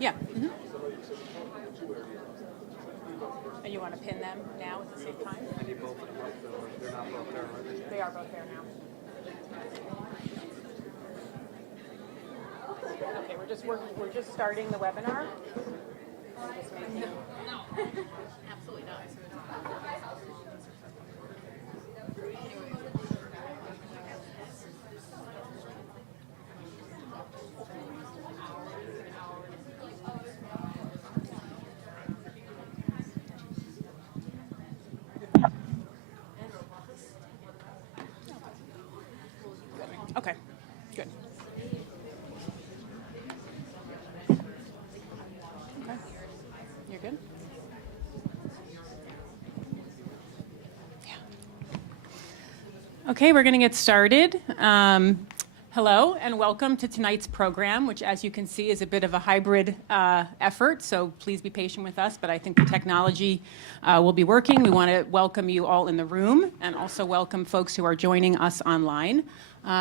Yeah. Mm-hmm. And you want to pin them now at the same time? I need both of them up, though. They're not both there, are they? They are both there now. Okay, we're just starting the webinar. No, absolutely not. Okay, good. Okay, you're good? Yeah. Okay, we're going to get started. Hello and welcome to tonight's program, which as you can see is a bit of a hybrid effort, so please be patient with us, but I think the technology will be working. We want to welcome you all in the room and also welcome folks who are joining us online.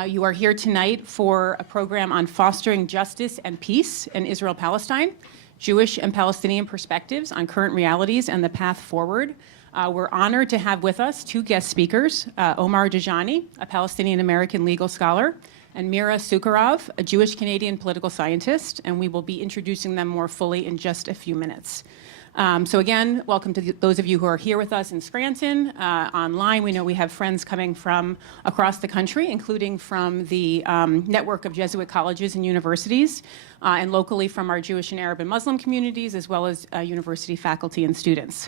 You are here tonight for a program on fostering justice and peace in Israel-Palestine, Jewish and Palestinian perspectives on current realities and the path forward. We're honored to have with us two guest speakers, Omar Dajani, a Palestinian-American legal scholar, and Mira Sucharov, a Jewish-Canadian political scientist, and we will be introducing them more fully in just a few minutes. So again, welcome to those of you who are here with us in Scranton. Online, we know we have friends coming from across the country, including from the network of Jesuit colleges and universities, and locally from our Jewish and Arab and Muslim communities, as well as university faculty and students.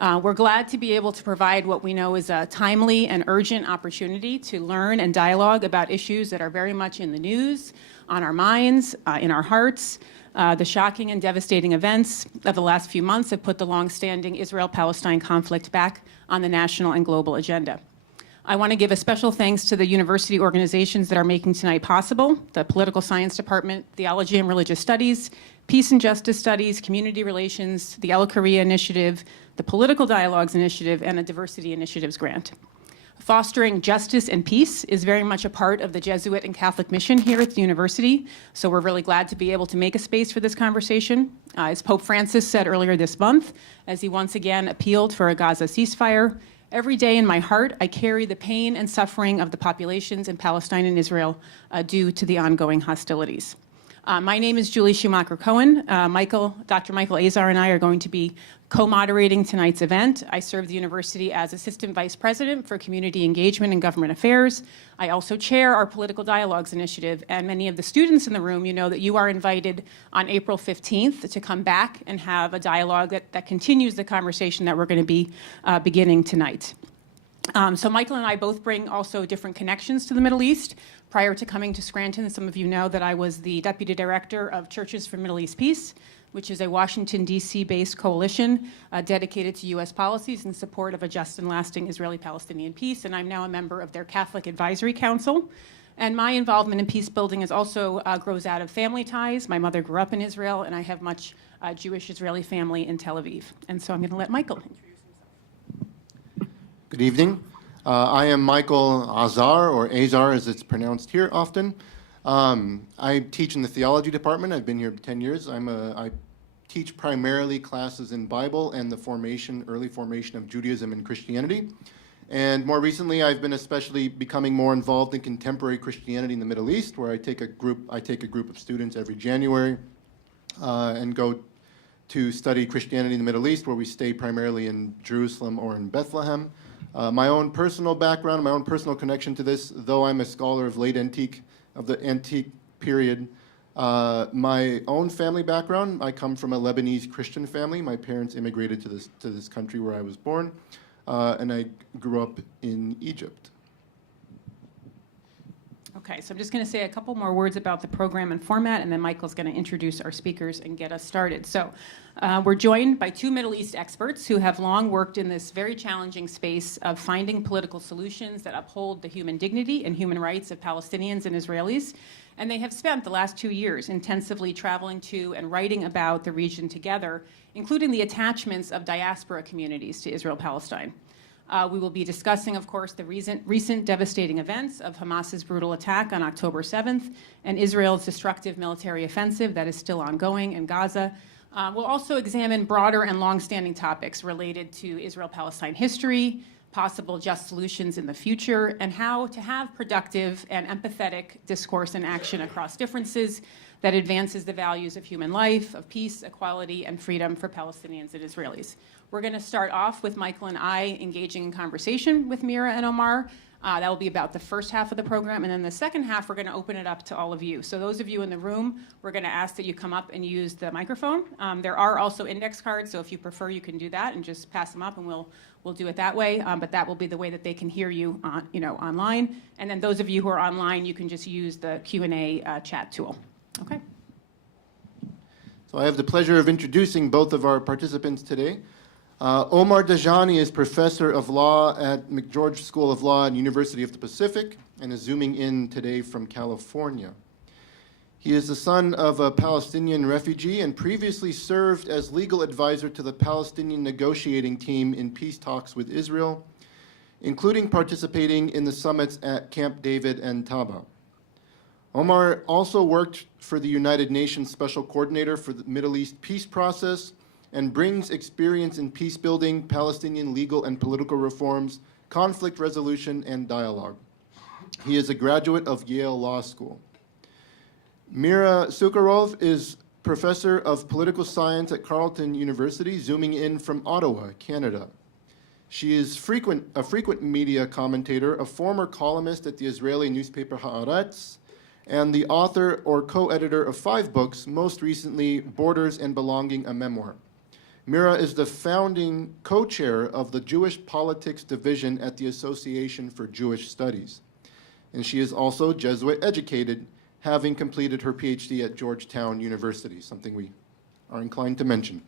We're glad to be able to provide what we know is a timely and urgent opportunity to learn and dialogue about issues that are very much in the news, on our minds, in our hearts. The shocking and devastating events of the last few months have put the long-standing Israel-Palestine conflict back on the national and global agenda. I want to give a special thanks to the university organizations that are making tonight possible: the Political Science Department, Theology and Religious Studies, Peace and Justice Studies, Community Relations, the El Korea Initiative, the Political Dialogues Initiative, and a Diversity Initiatives grant. Fostering justice and peace is very much a part of the Jesuit and Catholic mission here at the university, so we're really glad to be able to make a space for this conversation. As Pope Francis said earlier this month, as he once again appealed for a Gaza ceasefire, every day in my heart, I carry the pain and suffering of the populations in Palestine and Israel due to the ongoing hostilities. My name is Julie Schumacher Cohen. Dr. Michael Azar and I are going to be co-moderating tonight's event. I serve the university as Assistant Vice President for Community Engagement and Government Affairs. I also chair our Political Dialogues Initiative, and many of the students in the room, you know that you are invited on April 15th to come back and have a dialogue that continues the conversation that we're going to be beginning tonight. So Michael and I both bring also different connections to the Middle East. Prior to coming to Scranton, some of you know that I was the Deputy Director of Churches for Middle East Peace, which is a Washington, D.C.-based coalition dedicated to U.S. policies in support of a just and lasting Israeli-Palestinian peace, and I'm now a member of their Catholic Advisory Council. And my involvement in peace building is also grows out of family ties. My mother grew up in Israel, and I have much Jewish-Israeli family in Tel Aviv. And so I'm going to let Michael introduce himself. Good evening. I am Michael Azar, or Azar as it's pronounced here often. I teach in the theology department. I've been here 10 years. I teach primarily classes in Bible and the early formation of Judaism and Christianity. And more recently, I've been especially becoming more involved in contemporary Christianity in the Middle East, where I take a group of students every January and go to study Christianity in the Middle East, where we stay primarily in Jerusalem or in Bethlehem. My own personal background, my own personal connection to this, though I'm a scholar of the antique period, my own family background, I come from a Lebanese Christian family. My parents immigrated to this country where I was born, and I grew up in Egypt. Okay, so I'm just going to say a couple more words about the program and format, and then Michael's going to introduce our speakers and get us started. So we're joined by two Middle East experts who have long worked in this very challenging space of finding political solutions that uphold the human dignity and human rights of Palestinians and Israelis. And they have spent the last 2 years intensively traveling to and writing about the region together, including the attachments of diaspora communities to Israel-Palestine. We will be discussing, of course, the recent devastating events of Hamas's brutal attack on October 7th and Israel's destructive military offensive that is still ongoing in Gaza. We'll also examine broader and longstanding topics related to Israel-Palestine history, possible just solutions in the future, and how to have productive and empathetic discourse and action across differences that advances the values of human life, of peace, equality, and freedom for Palestinians and Israelis. We're going to start off with Michael and I engaging in conversation with Mira and Omar. That will be about the first half of the program, and then the second half, we're going to open it up to all of you. So those of you in the room, we're going to ask that you come up and use the microphone. There are also index cards, so if you prefer, you can do that and just pass them up, and we'll do it that way. But that will be the way that they can hear you, online. And then those of you who are online, you can just use the Q&A chat tool. Okay. So I have the pleasure of introducing both of our participants today. Omar Dajani is professor of law at McGeorge School of Law and University of the Pacific and is zooming in today from California. He is the son of a Palestinian refugee and previously served as legal advisor to the Palestinian negotiating team in peace talks with Israel, including participating in the summits at Camp David and Taba. Omar also worked for the United Nations Special Coordinator for the Middle East peace process and brings experience in peace building, Palestinian legal and political reforms, conflict resolution, and dialogue. He is a graduate of Yale Law School. Mira Sucharov is professor of political science at Carleton University, zooming in from Ottawa, Canada. She is a frequent media commentator, a former columnist at the Israeli newspaper Haaretz, and the author or co-editor of 5 books, most recently Borders and Belonging, a memoir. Mira is the founding co-chair of the Jewish Politics Division at the Association for Jewish Studies. And she is also Jesuit educated, having completed her PhD at Georgetown University, something we are inclined to mention.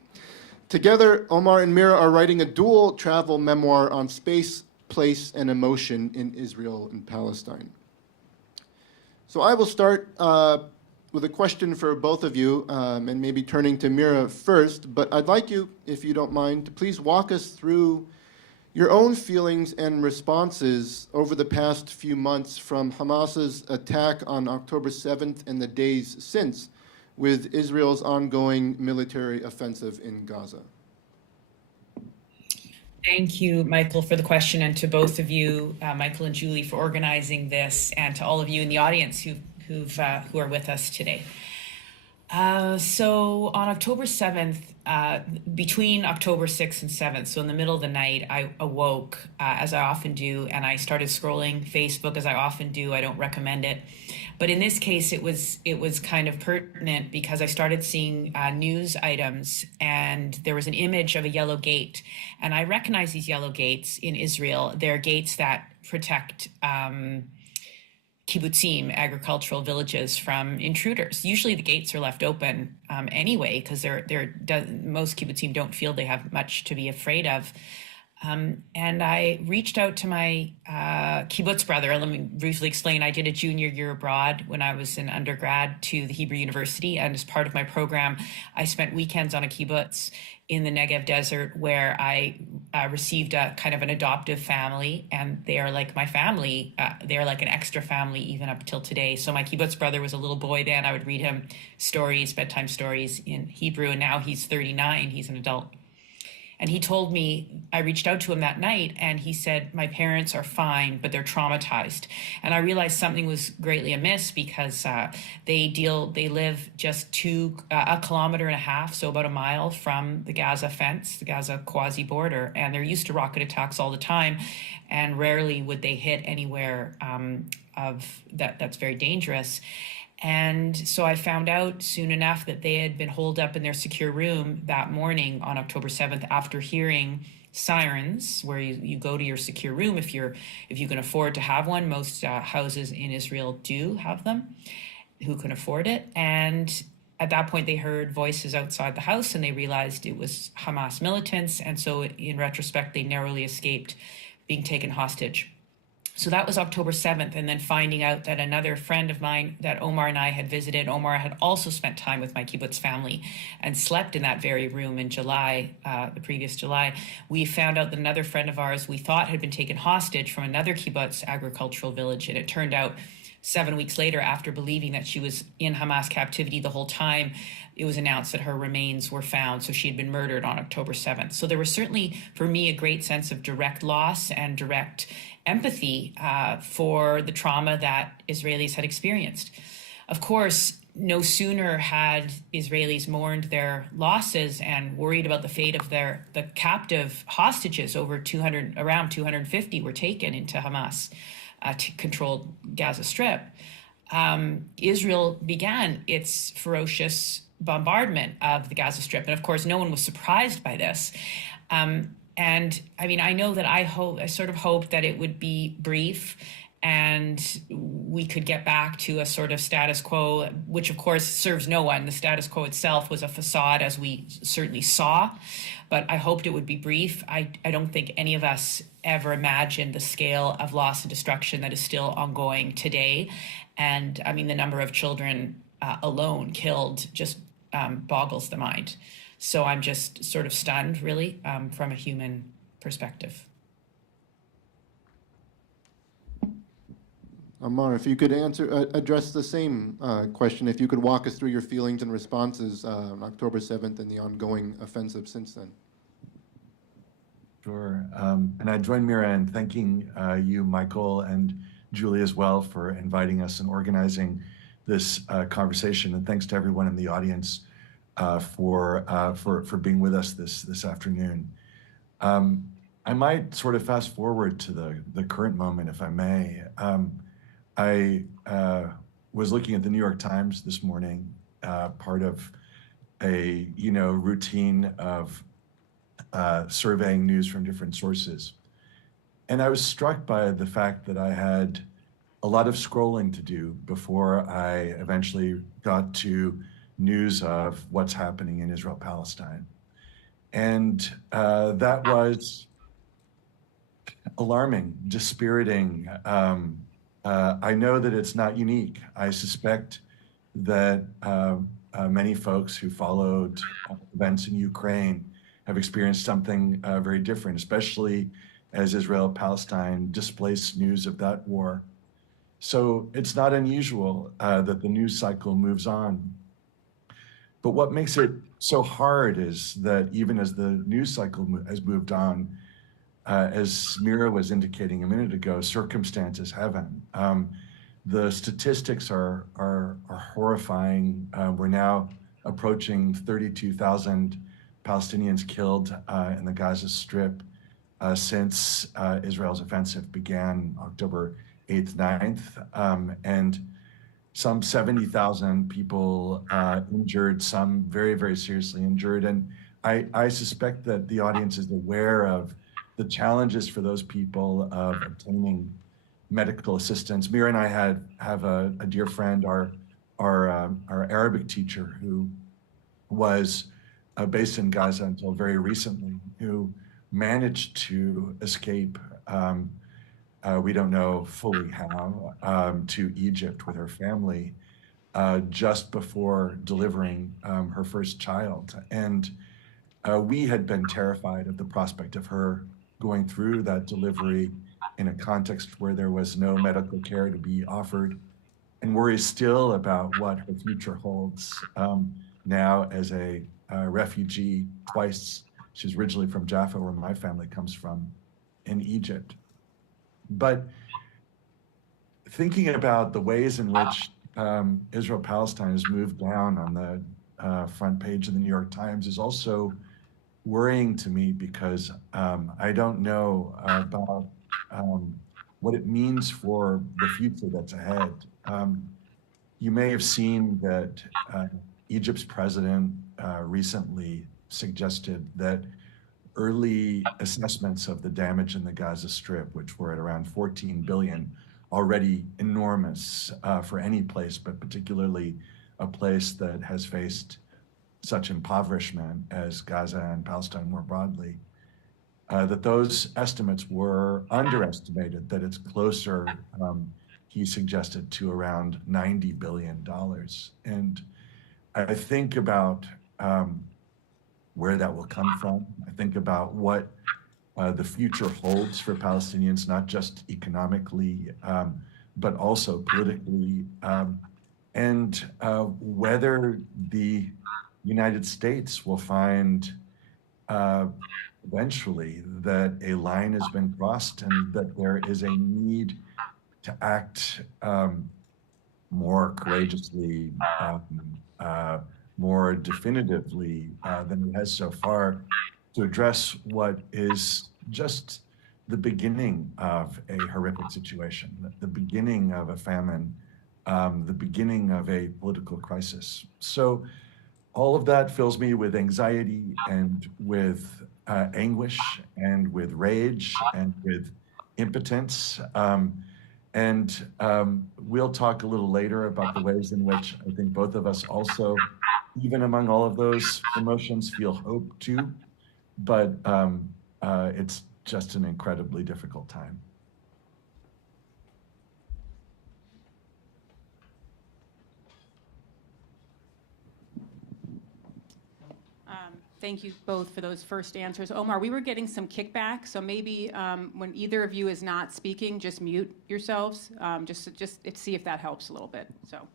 Together, Omar and Mira are writing a dual travel memoir on space, place, and emotion in Israel and Palestine. So I will start with a question for both of you, and maybe turning to Mira first, but I'd like you, if you don't mind, to please walk us through your own feelings and responses over the past few months from Hamas's attack on October 7th and the days since, with Israel's ongoing military offensive in Gaza. Thank you, Michael, for the question, and to both of you, Michael and Julie, for organizing this, and to all of you in the audience who are with us today. So on October 7th, between October 6th and 7th, so in the middle of the night, I awoke, as I often do, and I started scrolling Facebook, as I often do. I don't recommend it. But in this case, it was kind of pertinent because I started seeing news items, and there was an image of a yellow gate. And I recognize these yellow gates in Israel. They're gates that protect kibbutzim, agricultural villages, from intruders. Usually the gates are left open anyway, because most kibbutzim don't feel they have much to be afraid of. And I reached out to my kibbutz brother. Let me briefly explain. I did a junior year abroad when I was in undergrad to the Hebrew University, and as part of my program, I spent weekends on a kibbutz in the Negev desert, where I received a kind of an adoptive family, and they are like my family. They are like an extra family even up till today. So my kibbutz brother was a little boy then. I would read him stories, bedtime stories in Hebrew, and now he's 39. He's an adult. And he told me, I reached out to him that night, and he said, my parents are fine, but they're traumatized. And I realized something was greatly amiss, because they live just a kilometer and a half, so about a mile from the Gaza fence, the Gaza quasi border. And they're used to rocket attacks all the time. And rarely would they hit anywhere that's very dangerous. And so I found out soon enough that they had been holed up in their secure room that morning on October 7th after hearing sirens, where you go to your secure room if you can afford to have one. Most houses in Israel do have them, who can afford it. And at that point, they heard voices outside the house, and they realized it was Hamas militants. And so in retrospect, they narrowly escaped being taken hostage. So that was October 7th. And then finding out that another friend of mine that Omar and I had visited, Omar had also spent time with my kibbutz family and slept in that very room in July, the previous July. We found out that another friend of ours we thought had been taken hostage from another kibbutz agricultural village. And it turned out 7 weeks later, after believing that she was in Hamas captivity the whole time, it was announced that her remains were found. So she had been murdered on October 7th. So there was certainly, for me, a great sense of direct loss and direct empathy for the trauma that Israelis had experienced. Of course, no sooner had Israelis mourned their losses and worried about the fate of the captive hostages, around 250 were taken into Hamas to control Gaza Strip. Israel began its ferocious bombardment of the Gaza Strip. And of course, no one was surprised by this. And I mean, I know that I sort of hoped that it would be brief and we could get back to a sort of status quo, which of course serves no one. The status quo itself was a facade, as we certainly saw, but I hoped it would be brief. I don't think any of us ever imagined the scale of loss and destruction that is still ongoing today. And I mean, the number of children alone killed just boggles the mind. So I'm just sort of stunned, really, from a human perspective. Omar, if you could address the same question, if you could walk us through your feelings and responses on October 7th and the ongoing offensive since then. Sure. And I join Mira in thanking you, Michael, and Julie as well for inviting us and organizing this conversation. And thanks to everyone in the audience for being with us this afternoon. I might sort of fast forward to the current moment, if I may. I was looking at the New York Times this morning, part of a routine of surveying news from different sources. And I was struck by the fact that I had a lot of scrolling to do before I eventually got to news of what's happening in Israel-Palestine. And that was alarming, dispiriting. I know that it's not unique. I suspect that many folks who followed events in Ukraine have experienced something very different, especially as Israel-Palestine displaced news of that war. So it's not unusual that the news cycle moves on. But what makes it so hard is that even as the news cycle has moved on, as Mira was indicating a minute ago, circumstances haven't. The statistics are horrifying. We're now approaching 32,000 Palestinians killed in the Gaza Strip since Israel's offensive began October 8th, 9th, and some 70,000 people injured, some very, very seriously injured. And I suspect that the audience is aware of the challenges for those people of obtaining medical assistance. Mira and I have a dear friend, our Arabic teacher, who was based in Gaza until very recently, who managed to escape, we don't know fully how, to Egypt with her family just before delivering her first child. And we had been terrified of the prospect of her going through that delivery in a context where there was no medical care to be offered, and worry still about what her future holds now as a refugee twice. She's originally from Jaffa, where my family comes from, in Egypt. But thinking about the ways in which Israel-Palestine has moved down on the front page of the New York Times is also worrying to me, because I don't know about what it means for the future that's ahead. You may have seen that Egypt's president recently suggested that early assessments of the damage in the Gaza Strip, which were at around 14 billion, already enormous for any place, but particularly a place that has faced such impoverishment as Gaza and Palestine more broadly. that those estimates were underestimated, that it's closer, he suggested, to around $90 billion. And I think about where that will come from. I think about what the future holds for Palestinians, not just economically, but also politically, and whether the United States will find eventually that a line has been crossed and that there is a need to act more courageously, more definitively than it has so far, to address what is just the beginning of a horrific situation, the beginning of a famine, the beginning of a political crisis. So all of that fills me with anxiety and with anguish and with rage and with impotence. We'll talk a little later about the ways in which I think both of us also, even among all of those emotions, feel hope too. But it's just an incredibly difficult time. Thank you both for those first answers. Omar, we were getting some kickback, so maybe when either of you is not speaking, just mute yourselves, just see if that helps a little bit. So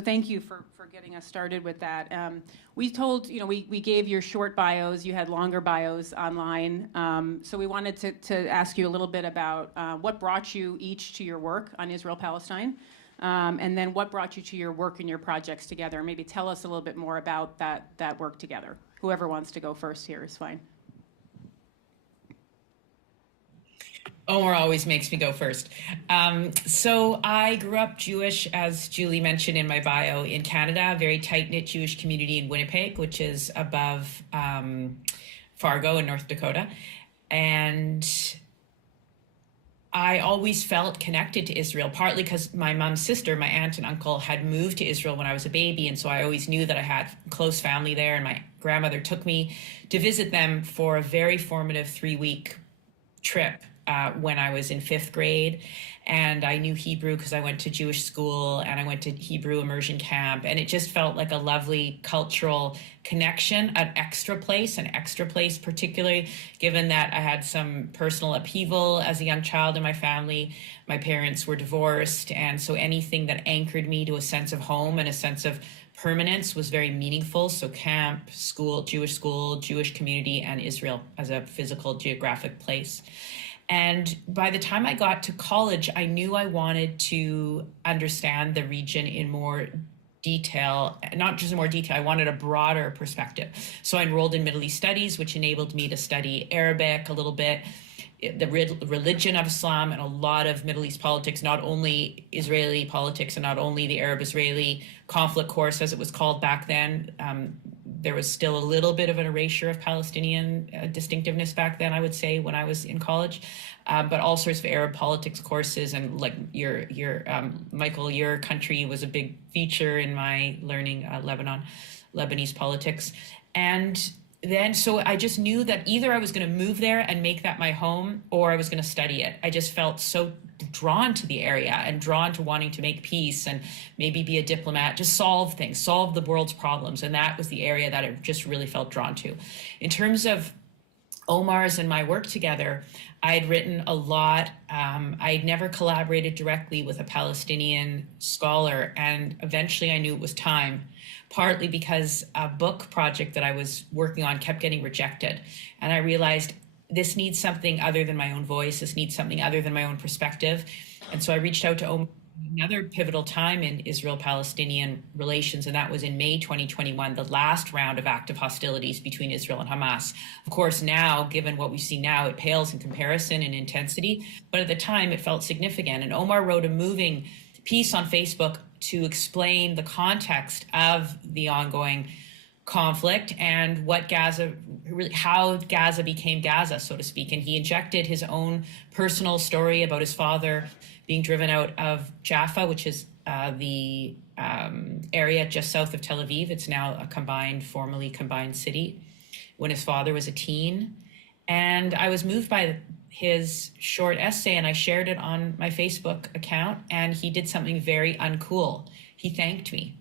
thank you for getting us started with that. We told, we gave your short bios, you had longer bios online, so we wanted to ask you a little bit about what brought you each to your work on Israel-Palestine, and then what brought you to your work and your projects together. Maybe tell us a little bit more about that work together. Whoever wants to go first here is fine. Omar always makes me go first. So I grew up Jewish, as Julie mentioned in my bio, in Canada, a very tight-knit Jewish community in Winnipeg, which is above Fargo in North Dakota. And I always felt connected to Israel, partly because my mom's sister, my aunt and uncle, had moved to Israel when I was a baby. And so I always knew that I had close family there. And my grandmother took me to visit them for a very formative 3-week trip when I was in 5th grade. And I knew Hebrew because I went to Jewish school and I went to Hebrew immersion camp. And it just felt like a lovely cultural connection, an extra place, particularly given that I had some personal upheaval as a young child in my family. My parents were divorced. And so anything that anchored me to a sense of home and a sense of permanence was very meaningful. So camp, school, Jewish community, and Israel as a physical geographic place. And by the time I got to college, I knew I wanted to understand the region in more detail, not just in more detail, I wanted a broader perspective. So I enrolled in Middle East Studies, which enabled me to study Arabic a little bit, the religion of Islam, and a lot of Middle East politics, not only Israeli politics and not only the Arab-Israeli conflict course, as it was called back then. There was still a little bit of an erasure of Palestinian distinctiveness back then, I would say, when I was in college, but all sorts of Arab politics courses. And like Michael, your country was a big feature in my learning Lebanese politics. And then, so I just knew that either I was going to move there and make that my home, or I was going to study it. I just felt so drawn to the area and drawn to wanting to make peace and maybe be a diplomat, just solve things, solve the world's problems. And that was the area that I just really felt drawn to. In terms of Omar's and my work together, I had written a lot. I had never collaborated directly with a Palestinian scholar, and eventually I knew it was time, partly because a book project that I was working on kept getting rejected. And I realized this needs something other than my own voice. This needs something other than my own perspective. And so I reached out to Omar another pivotal time in Israel-Palestinian relations, and that was in May 2021, the last round of active hostilities between Israel and Hamas. Of course, now, given what we see now, it pales in comparison in intensity, but at the time it felt significant. And Omar wrote a moving piece on Facebook to explain the context of the ongoing conflict and what Gaza, really how Gaza became Gaza, so to speak. And he injected his own personal story about his father being driven out of Jaffa, which is the area just south of Tel Aviv. It's now a formerly combined city, when his father was a teen. And I was moved by his short essay, and I shared it on my Facebook account, and he did something very uncool. He thanked me.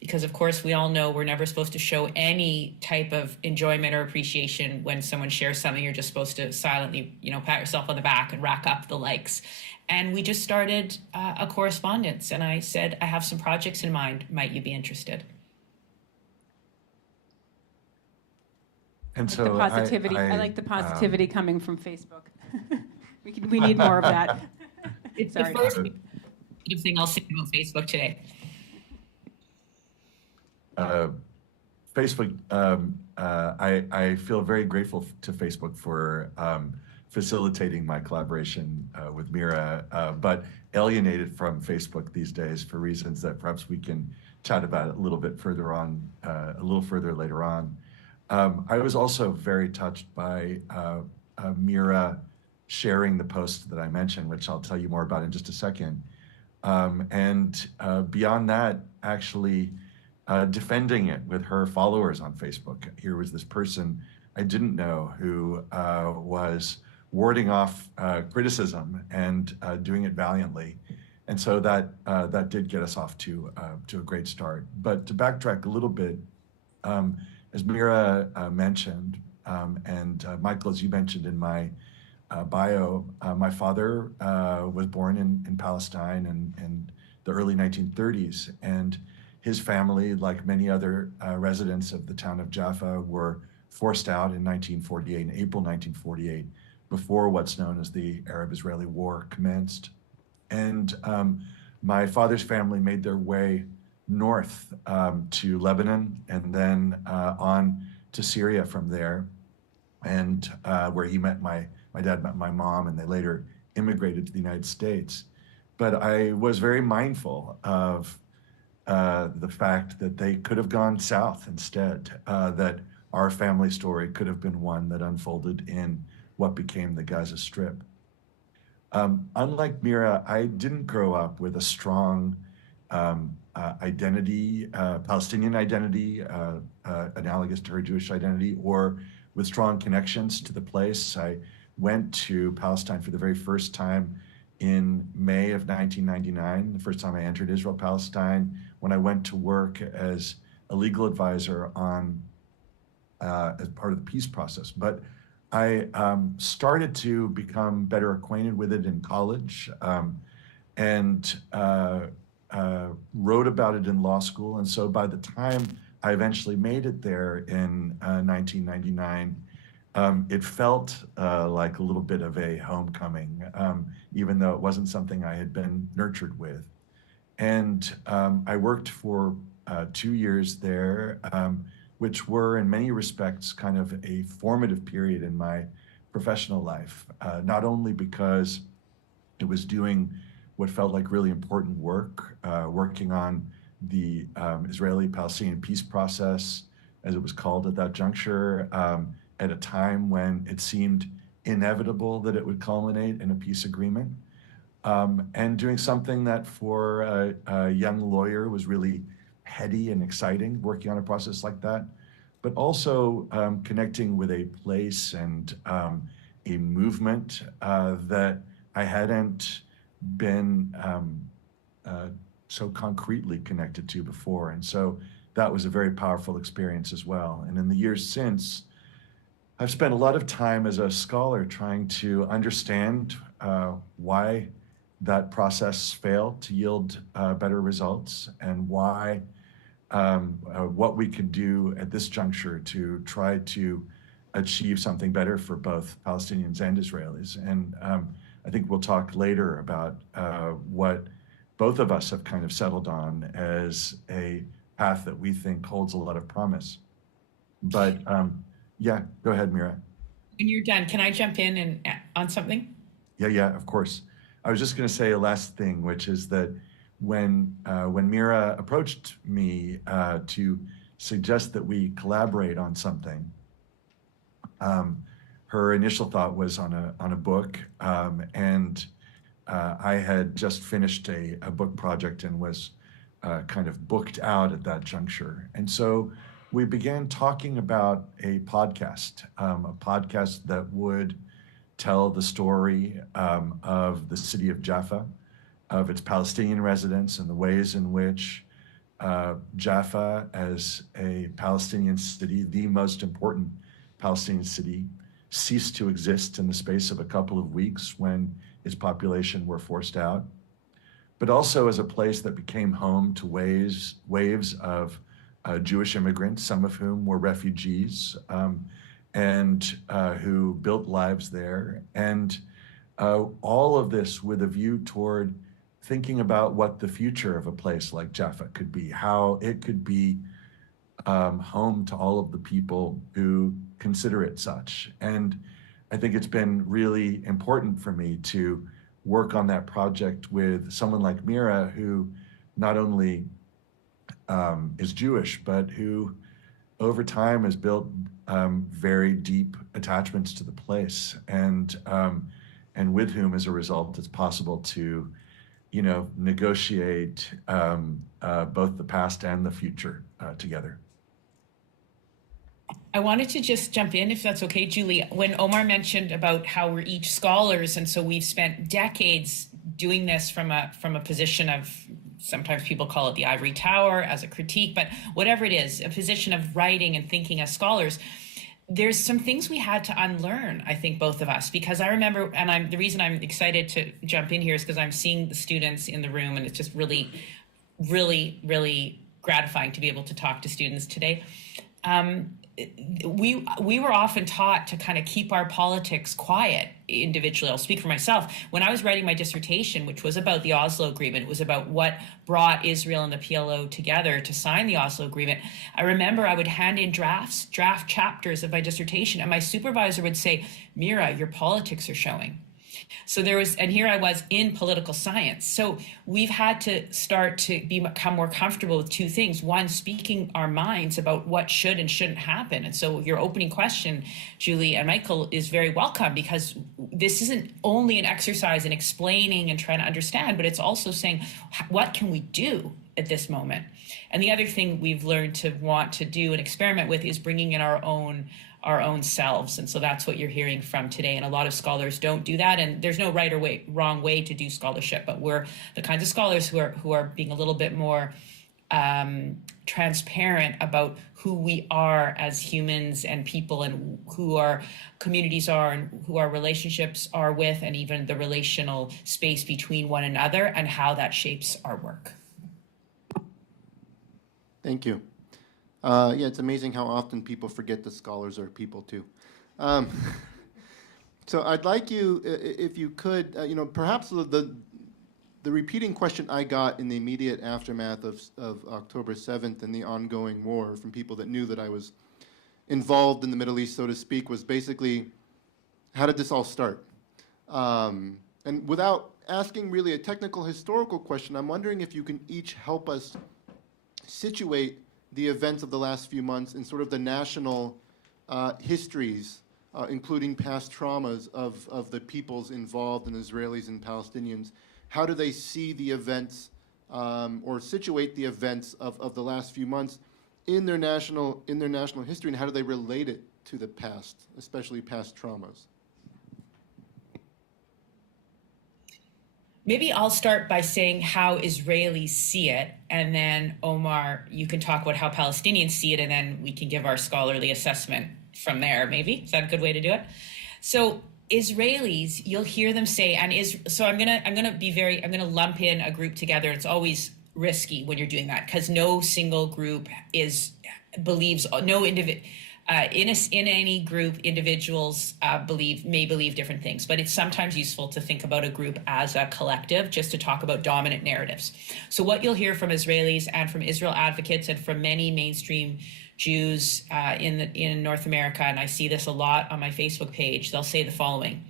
Because of course we all know we're never supposed to show any type of enjoyment or appreciation when someone shares something. You're just supposed to silently, pat yourself on the back and rack up the likes. And we just started a correspondence, and I said, I have some projects in mind. Might you be interested? And The so positivity. I like the positivity coming from Facebook. We need more of that. It's Sorry. the first positive thing I'll say about Facebook today. Facebook, I feel very grateful to Facebook for facilitating my collaboration with Mira, but alienated from Facebook these days for reasons that perhaps we can chat about a little bit further on, a little further later on. I was also very touched by Mira sharing the post that I mentioned, which I'll tell you more about in just a second. And beyond that, actually defending it with her followers on Facebook. Here was this person I didn't know who was warding off criticism and doing it valiantly. And so that did get us off to a great start. But to backtrack a little bit, as Mira mentioned, and Michael, as you mentioned in my bio, my father was born in Palestine in the early 1930s, and his family, like many other residents of the town of Jaffa, were forced out in 1948, in April 1948, before what's known as the Arab-Israeli War commenced. And my father's family made their way north to Lebanon, and then on to Syria from there, and where he met my dad met my mom, and they later immigrated to the United States. But I was very mindful of the fact that they could have gone south instead, that our family story could have been one that unfolded in what became the Gaza Strip. Unlike Mira, I didn't grow up with a strong identity, Palestinian identity, analogous to her Jewish identity, or with strong connections to the place. I went to Palestine for the very first time in May of 1999, the first time I entered Israel, Palestine, when I went to work as a legal advisor on as part of the peace process. But I started to become better acquainted with it in college, and wrote about it in law school. And so by the time I eventually made it there in 1999, it felt like a little bit of a homecoming, even though it wasn't something I had been nurtured with. And I worked for 2 years there, which were in many respects kind of a formative period in my professional life, not only because it was doing what felt like really important work, working on the Israeli-Palestinian peace process, as it was called at that juncture, at a time when it seemed inevitable that it would culminate in a peace agreement, and doing something that for a young lawyer was really heady and exciting, working on a process like that, but also connecting with a place and a movement that I hadn't been so concretely connected to before. And so that was a very powerful experience as well. And in the years since, I've spent a lot of time as a scholar trying to understand why that process failed to yield better results, and why what we could do at this juncture to try to achieve something better for both Palestinians and Israelis. And I think we'll talk later about what both of us have kind of settled on as a path that we think holds a lot of promise. But yeah, go ahead, Mira. When you're done, can I jump in and on something? Yeah, of course. I was just going to say a last thing, which is that when Mira approached me to suggest that we collaborate on something, her initial thought was on a book, and I had just finished a book project and was kind of booked out at that juncture. And so we began talking about a podcast that would tell the story of the city of Jaffa, of its Palestinian residents, and the ways in which Jaffa, as a Palestinian city, the most important Palestinian city, ceased to exist in the space of a couple of weeks when its population were forced out, but also as a place that became home to waves of Jewish immigrants, some of whom were refugees, and who built lives there. And all of this with a view toward thinking about what the future of a place like Jaffa could be, how it could be home to all of the people who consider it such. And I think it's been really important for me to work on that project with someone like Mira, who not only is Jewish, but who over time has built very deep attachments to the place, and with whom, as a result, it's possible to, negotiate both the past and the future together. I wanted to just jump in, if that's okay, Julie. When Omar mentioned about how we're each scholars, and so we've spent decades doing this from a position of, sometimes people call it the ivory tower as a critique, but whatever it is, a position of writing and thinking as scholars, there's some things we had to unlearn, I think, both of us, because I remember, and the reason I'm excited to jump in here is because I'm seeing the students in the room, and it's just really, really, really gratifying to be able to talk to students today. We were often taught to kind of keep our politics quiet individually. I'll speak for myself. When I was writing my dissertation, which was about the Oslo Agreement, it was about what brought Israel and the PLO together to sign the Oslo Agreement. I remember I would hand in draft chapters of my dissertation, and my supervisor would say, "Mira, your politics are showing." So and here I was in political science. So we've had to start to become more comfortable with two things. One, speaking our minds about what should and shouldn't happen. And so your opening question, Julie and Michael, is very welcome, because this isn't only an exercise in explaining and trying to understand, but it's also saying, what can we do at this moment? And the other thing we've learned to want to do and experiment with is bringing in our own selves. And so that's what you're hearing from today. And a lot of scholars don't do that. And there's no right or wrong way to do scholarship, but we're the kinds of scholars who are being a little bit more transparent about who we are as humans and people, and who our communities are, and who our relationships are with, and even the relational space between one another, and how that shapes our work. Thank you. Yeah, it's amazing how often people forget that scholars are people too. So I'd like you, if you could, perhaps the repeating question I got in the immediate aftermath of October 7th and the ongoing war from people that knew that I was involved in the Middle East, so to speak, was basically, how did this all start? And without asking really a technical historical question, I'm wondering if you can each help us situate the events of the last few months in sort of the national histories, including past traumas of the peoples involved, and Israelis and Palestinians. How do they see the events or situate the events of the last few months in their national history, and how do they relate it to the past, especially past traumas? Maybe I'll start by saying how Israelis see it, and then Omar, you can talk about how Palestinians see it, and then we can give our scholarly assessment from there, maybe. Is that a good way to do it? So Israelis, you'll hear them say, so I'm gonna lump in a group together. It's always risky when you're doing that, because no single group believes, no individual, in any group, individuals may believe different things, but it's sometimes useful to think about a group as a collective, just to talk about dominant narratives. So what you'll hear from Israelis and from Israel advocates and from many mainstream Jews in North America, and I see this a lot on my Facebook page, they'll say the following: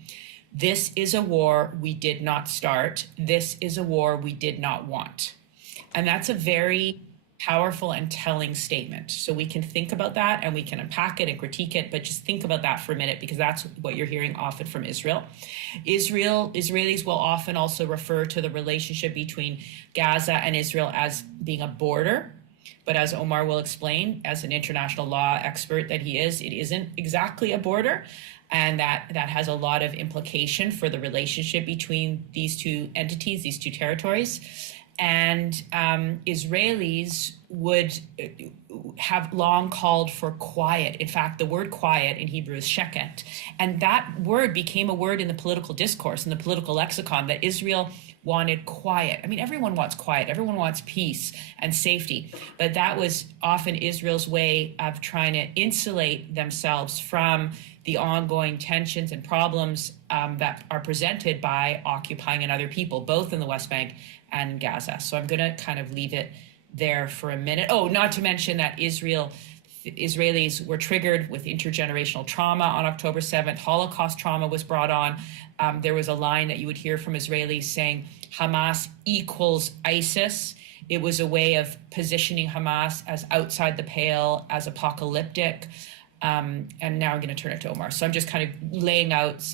"This is a war we did not start. This is a war we did not want." And that's a very powerful and telling statement. So we can think about that, and we can unpack it and critique it, but just think about that for a minute, because that's what you're hearing often from Israel. Israelis will often also refer to the relationship between Gaza and Israel as being a border. But as Omar will explain, as an international law expert that he is, it isn't exactly a border. And that has a lot of implication for the relationship between these two entities, these two territories. And Israelis would have long called for quiet. In fact, the word quiet in Hebrew is sheket. And that word became a word in the political discourse, in the political lexicon, that Israel wanted quiet. I mean, everyone wants quiet. Everyone wants peace and safety. But that was often Israel's way of trying to insulate themselves from the ongoing tensions and problems that are presented by occupying another people, both in the West Bank and Gaza. So I'm going to kind of leave it there for a minute. Oh, not to mention that Israelis were triggered with intergenerational trauma on October 7th. Holocaust trauma was brought on. There was a line that you would hear from Israelis saying Hamas equals ISIS. It was a way of positioning Hamas as outside the pale, as apocalyptic. And now I'm going to turn it to Omar. So I'm just kind of laying out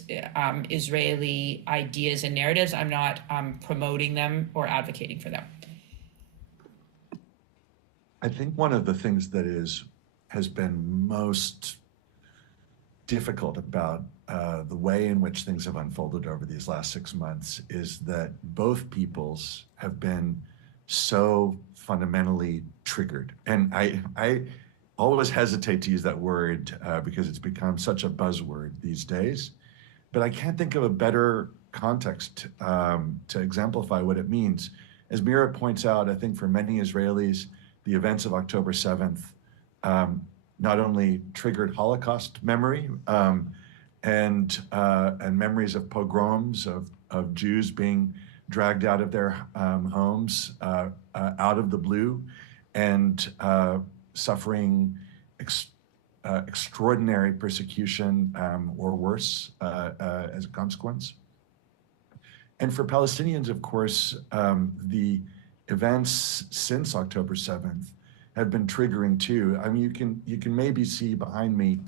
Israeli ideas and narratives. I'm not promoting them or advocating for them. I think one of the things that has been most difficult about the way in which things have unfolded over these last 6 months is that both peoples have been so fundamentally triggered. And I always hesitate to use that word because it's become such a buzzword these days. But I can't think of a better context to exemplify what it means. As Mira points out, I think for many Israelis, the events of October 7th not only triggered Holocaust memory and memories of pogroms, of Jews being dragged out of their homes out of the blue and suffering extraordinary persecution or worse as a consequence. And for Palestinians, of course, the events since October 7th have been triggering too. I mean, you can maybe see behind me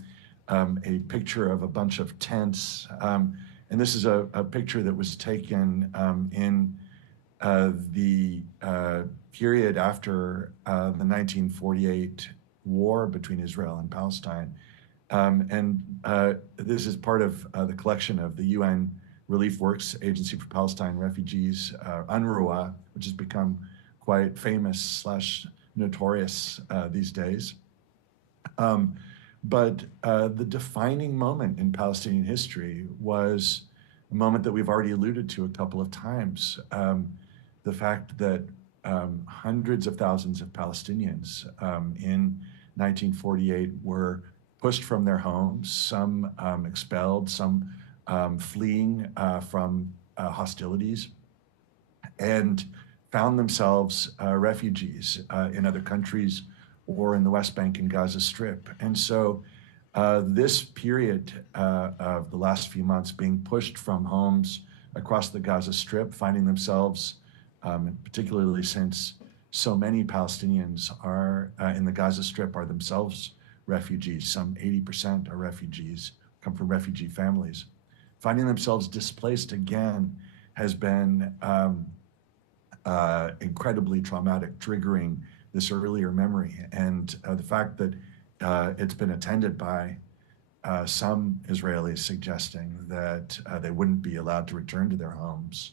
a picture of a bunch of tents. And this is a picture that was taken in the period after the 1948 war between Israel and Palestine. This is part of the collection of the UN Relief Works Agency for Palestine Refugees, UNRWA, which has become quite famous / notorious these days. But the defining moment in Palestinian history was a moment that we've already alluded to a couple of times. The fact that hundreds of thousands of Palestinians in 1948 were pushed from their homes, some expelled, some fleeing from hostilities, and found themselves refugees in other countries or in the West Bank and Gaza Strip. And so this period of the last few months being pushed from homes across the Gaza Strip, finding themselves, particularly since so many Palestinians are in the Gaza Strip are themselves refugees, some 80% are refugees, come from refugee families. Finding themselves displaced again has been incredibly traumatic, triggering this earlier memory. And the fact that it's been attended by some Israelis suggesting that they wouldn't be allowed to return to their homes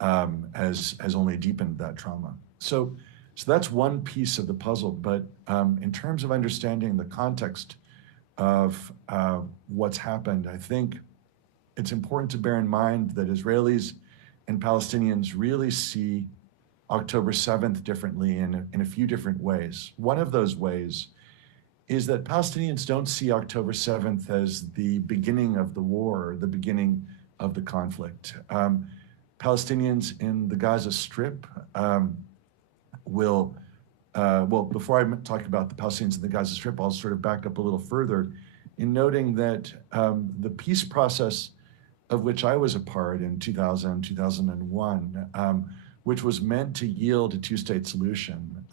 has only deepened that trauma. So that's one piece of the puzzle. But in terms of understanding the context of what's happened, I think it's important to bear in mind that Israelis and Palestinians really see October 7th differently in a few different ways. One of those ways is that Palestinians don't see October 7th as the beginning of the war, or the beginning of the conflict. Palestinians in the Gaza Strip will, well, before I talk about the Palestinians in the Gaza Strip, I'll sort of back up a little further in noting that the peace process of which I was a part in 2000, 2001, which was meant to yield a two-state solution,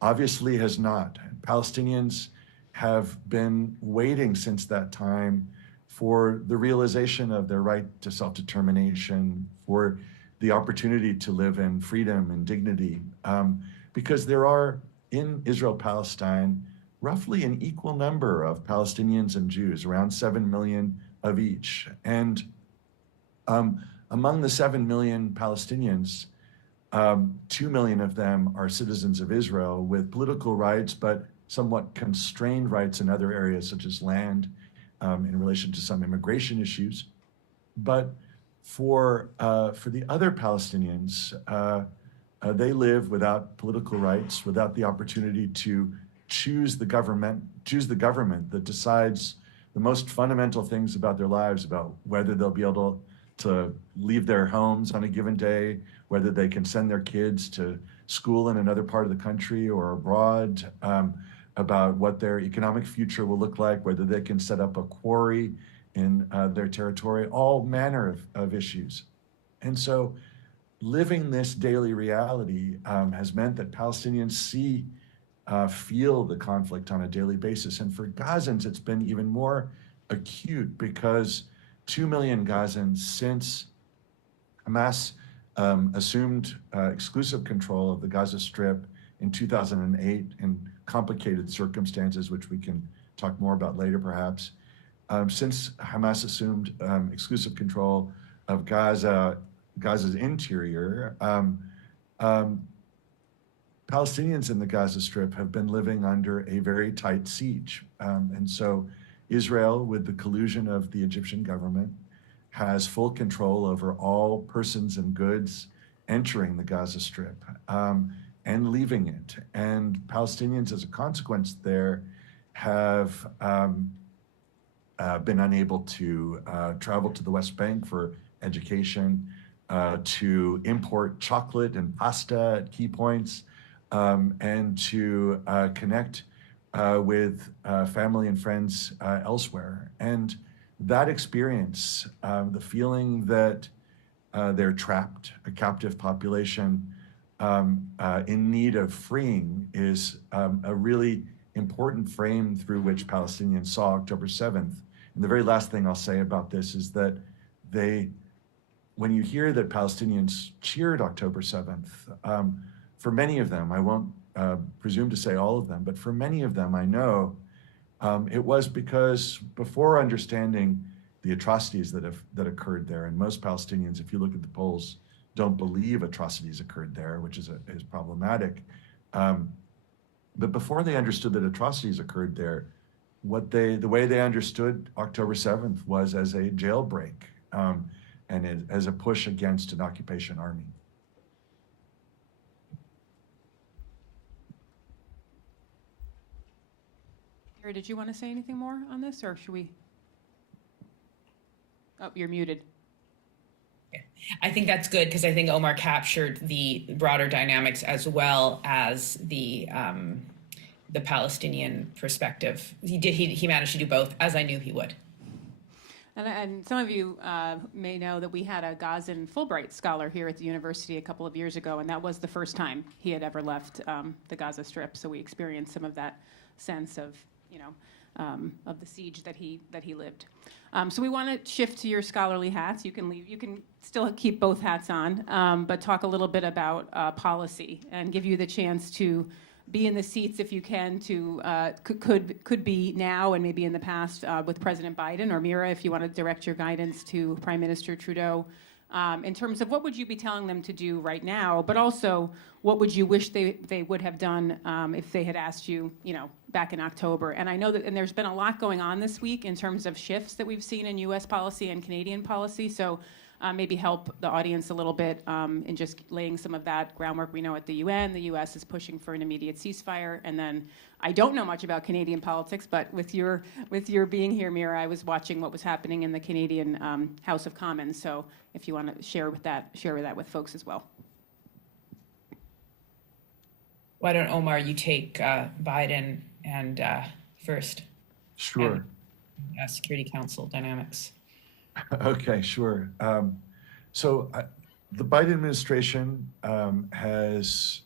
obviously has not. Palestinians have been waiting since that time for the realization of their right to self-determination, for the opportunity to live in freedom and dignity, because there are in Israel-Palestine roughly an equal number of Palestinians and Jews, around 7 million of each. And among the 7 million Palestinians, 2 million of them are citizens of Israel with political rights, but somewhat constrained rights in other areas, such as land, in relation to some immigration issues. But for the other Palestinians, they live without political rights, without the opportunity to choose the government that decides the most fundamental things about their lives, about whether they'll be able to leave their homes on a given day, whether they can send their kids to school in another part of the country or abroad, about what their economic future will look like, whether they can set up a quarry in their territory, all manner of issues. And so living this daily reality has meant that Palestinians feel the conflict on a daily basis. And for Gazans, it's been even more acute because 2 million Gazans, since Hamas assumed exclusive control of the Gaza Strip in 2008 in complicated circumstances, which we can talk more about later perhaps, since Hamas assumed exclusive control of Gaza's interior, Palestinians in the Gaza Strip have been living under a very tight siege. And so Israel, with the collusion of the Egyptian government, has full control over all persons and goods entering the Gaza Strip and leaving it. And Palestinians, as a consequence there, have been unable to travel to the West Bank for education, to import chocolate and pasta at key points, and to connect with family and friends elsewhere. And that experience, the feeling that they're trapped, a captive population in need of freeing, is a really important frame through which Palestinians saw October 7th. And the very last thing I'll say about this is that when you hear that Palestinians cheered October 7th, for many of them, I won't presume to say all of them, but for many of them, I know it was because before understanding the atrocities that occurred there, and most Palestinians, if you look at the polls, don't believe atrocities occurred there, which is problematic. But before they understood that atrocities occurred there, the way they understood October 7th was as a jailbreak and as a push against an occupation army. Mira, did you want to say anything more on this, or should we? Oh, you're muted. I think that's good because I think Omar captured the broader dynamics as well as the Palestinian perspective. He managed to do both, as I knew he would. And some of you may know that we had a Gazan Fulbright scholar here at the university a couple of years ago, and that was the first time he had ever left the Gaza Strip. So we experienced some of that sense of, of the siege that he lived. So we want to shift to your scholarly hats. You can still keep both hats on, but talk a little bit about policy and give you the chance to be in the seats, if you can, to could be now and maybe in the past with President Biden, or Mira, if you want to direct your guidance to Prime Minister Trudeau, in terms of what would you be telling them to do right now, but also what would you wish they would have done if they had asked you, back in October. And I know that, and there's been a lot going on this week in terms of shifts that we've seen in U.S. policy and Canadian policy. So maybe help the audience a little bit in just laying some of that groundwork. We know at the UN, the U.S. is pushing for an immediate ceasefire. And then I don't know much about Canadian politics, but with your being here, Mira, I was watching what was happening in the Canadian House of Commons. So if you want to share that with folks as well. Why don't, Omar, you take Biden and first? Sure. And, Security Council dynamics. Okay, sure. So the Biden administration has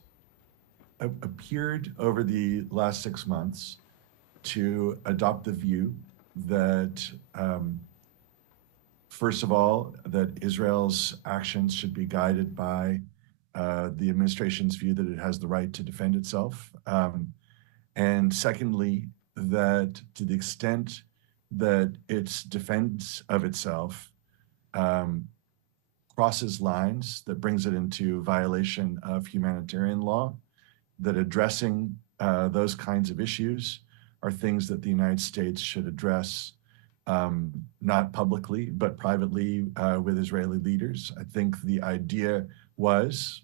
appeared over the last 6 months to adopt the view that, first of all, that Israel's actions should be guided by the administration's view that it has the right to defend itself. And secondly, that to the extent that its defense of itself crosses lines that brings it into violation of humanitarian law, that addressing those kinds of issues are things that the United States should address, not publicly, but privately with Israeli leaders. I think the idea was,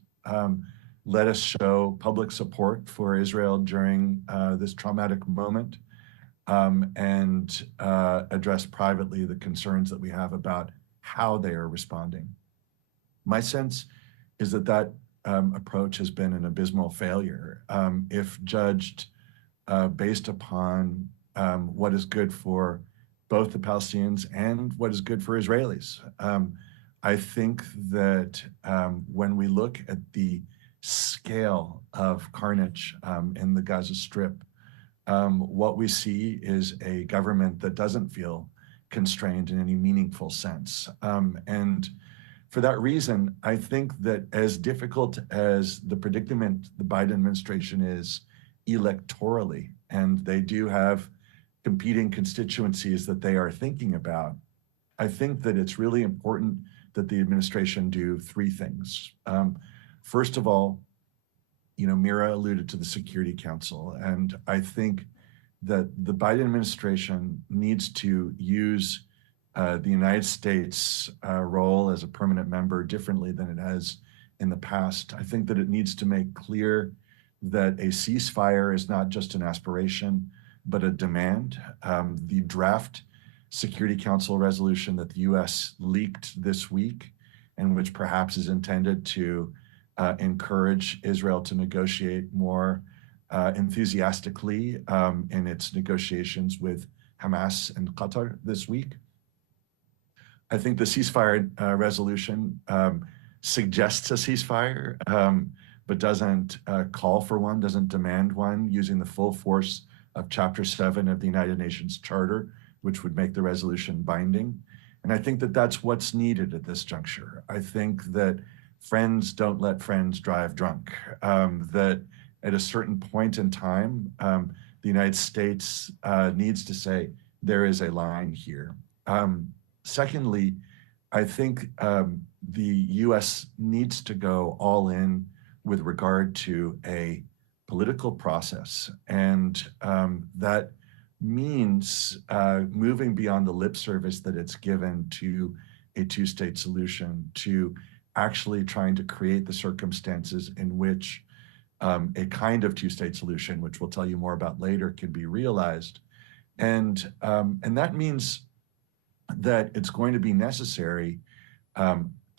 let us show public support for Israel during this traumatic moment, and address privately the concerns that we have about how they are responding. My sense is that that approach has been an abysmal failure if judged based upon what is good for both the Palestinians and what is good for Israelis. I think that when we look at the scale of carnage in the Gaza Strip, what we see is a government that doesn't feel constrained in any meaningful sense. And for that reason, I think that as difficult as the predicament the Biden administration is electorally, and they do have competing constituencies that they are thinking about, I think that it's really important that the administration do three things. First of all, Mira alluded to the Security Council, and I think that the Biden administration needs to use the United States' role as a permanent member differently than it has in the past. I think that it needs to make clear that a ceasefire is not just an aspiration, but a demand. The draft Security Council resolution that the US leaked this week, and which perhaps is intended to encourage Israel to negotiate more enthusiastically in its negotiations with Hamas and Qatar this week. I think the ceasefire resolution suggests a ceasefire, but doesn't call for one, doesn't demand one, using the full force of Chapter 7 of the United Nations Charter, which would make the resolution binding. And I think that that's what's needed at this juncture. I think that friends don't let friends drive drunk, that at a certain point in time, the United States needs to say, there is a line here. Secondly, I think the US needs to go all in with regard to a political process. And that means moving beyond the lip service that it's given to a two-state solution, to actually trying to create the circumstances in which a kind of two-state solution, which we'll tell you more about later, can be realized. And that means that it's going to be necessary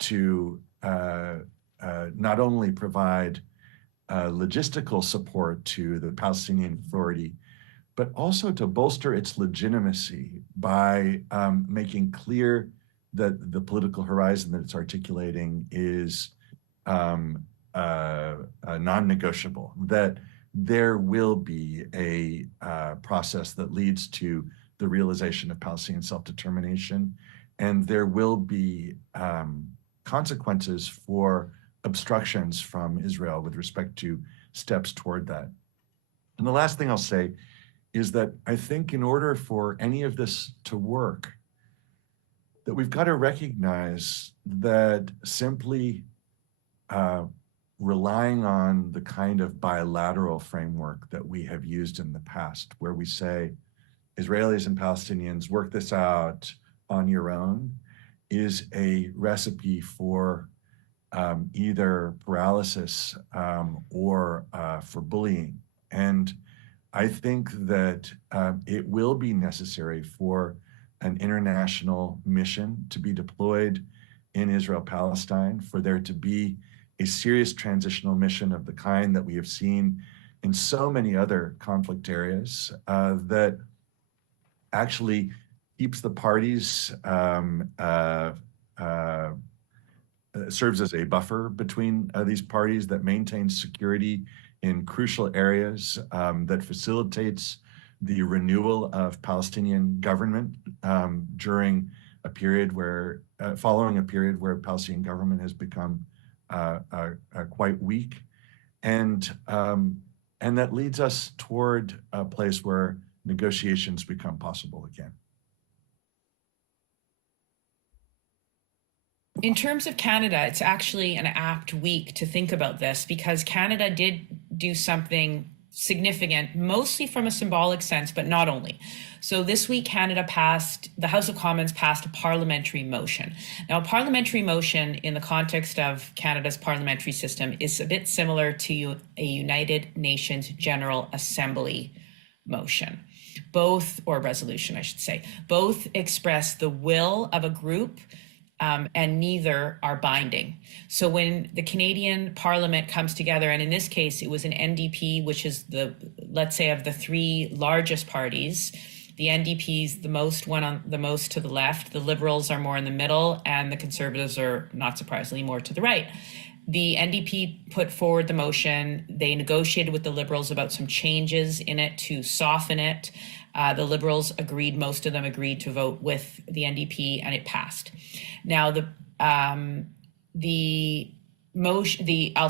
to not only provide logistical support to the Palestinian Authority, but also to bolster its legitimacy by making clear that the political horizon that it's articulating is non-negotiable, that there will be a process that leads to the realization of Palestinian self-determination, and there will be consequences for obstructions from Israel with respect to steps toward that. And the last thing I'll say is that I think in order for any of this to work, that we've got to recognize that simply relying on the kind of bilateral framework that we have used in the past, where we say, Israelis and Palestinians work this out on your own, is a recipe for either paralysis or for bullying. And I think that it will be necessary for an international mission to be deployed in Israel-Palestine, for there to be a serious transitional mission of the kind that we have seen in so many other conflict areas that actually keeps the parties, serves as a buffer between these parties, that maintains security in crucial areas, that facilitates the renewal of Palestinian government during a period where, following a period where Palestinian government has become quite weak, and that leads us toward a place where negotiations become possible again. In terms of Canada, it's actually an apt week to think about this because Canada did do something significant, mostly from a symbolic sense, but not only. So this week, the House of Commons passed a parliamentary motion. Now, a parliamentary motion in the context of Canada's parliamentary system is a bit similar to a United Nations General Assembly motion. Or resolution, I should say. Both express the will of a group and neither are binding. So when the Canadian Parliament comes together, and in this case, it was an NDP, which is let's say of the three largest parties, the NDP's the most to the left, the Liberals are more in the middle, and the Conservatives are, not surprisingly, more to the right. The NDP put forward the motion. They negotiated with the Liberals about some changes in it to soften it. The Liberals agreed, most of them agreed to vote with the NDP, and it passed. Now, I'll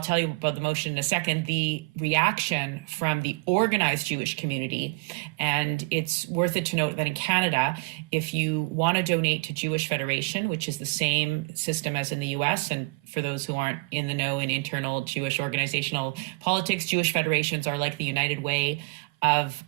tell you about the motion in a second, the reaction from the organized Jewish community, and it's worth it to note that in Canada, if you want to donate to Jewish Federation, which is the same system as in the US, and for those who aren't in the know in internal Jewish organizational politics, Jewish federations are like the United Way of,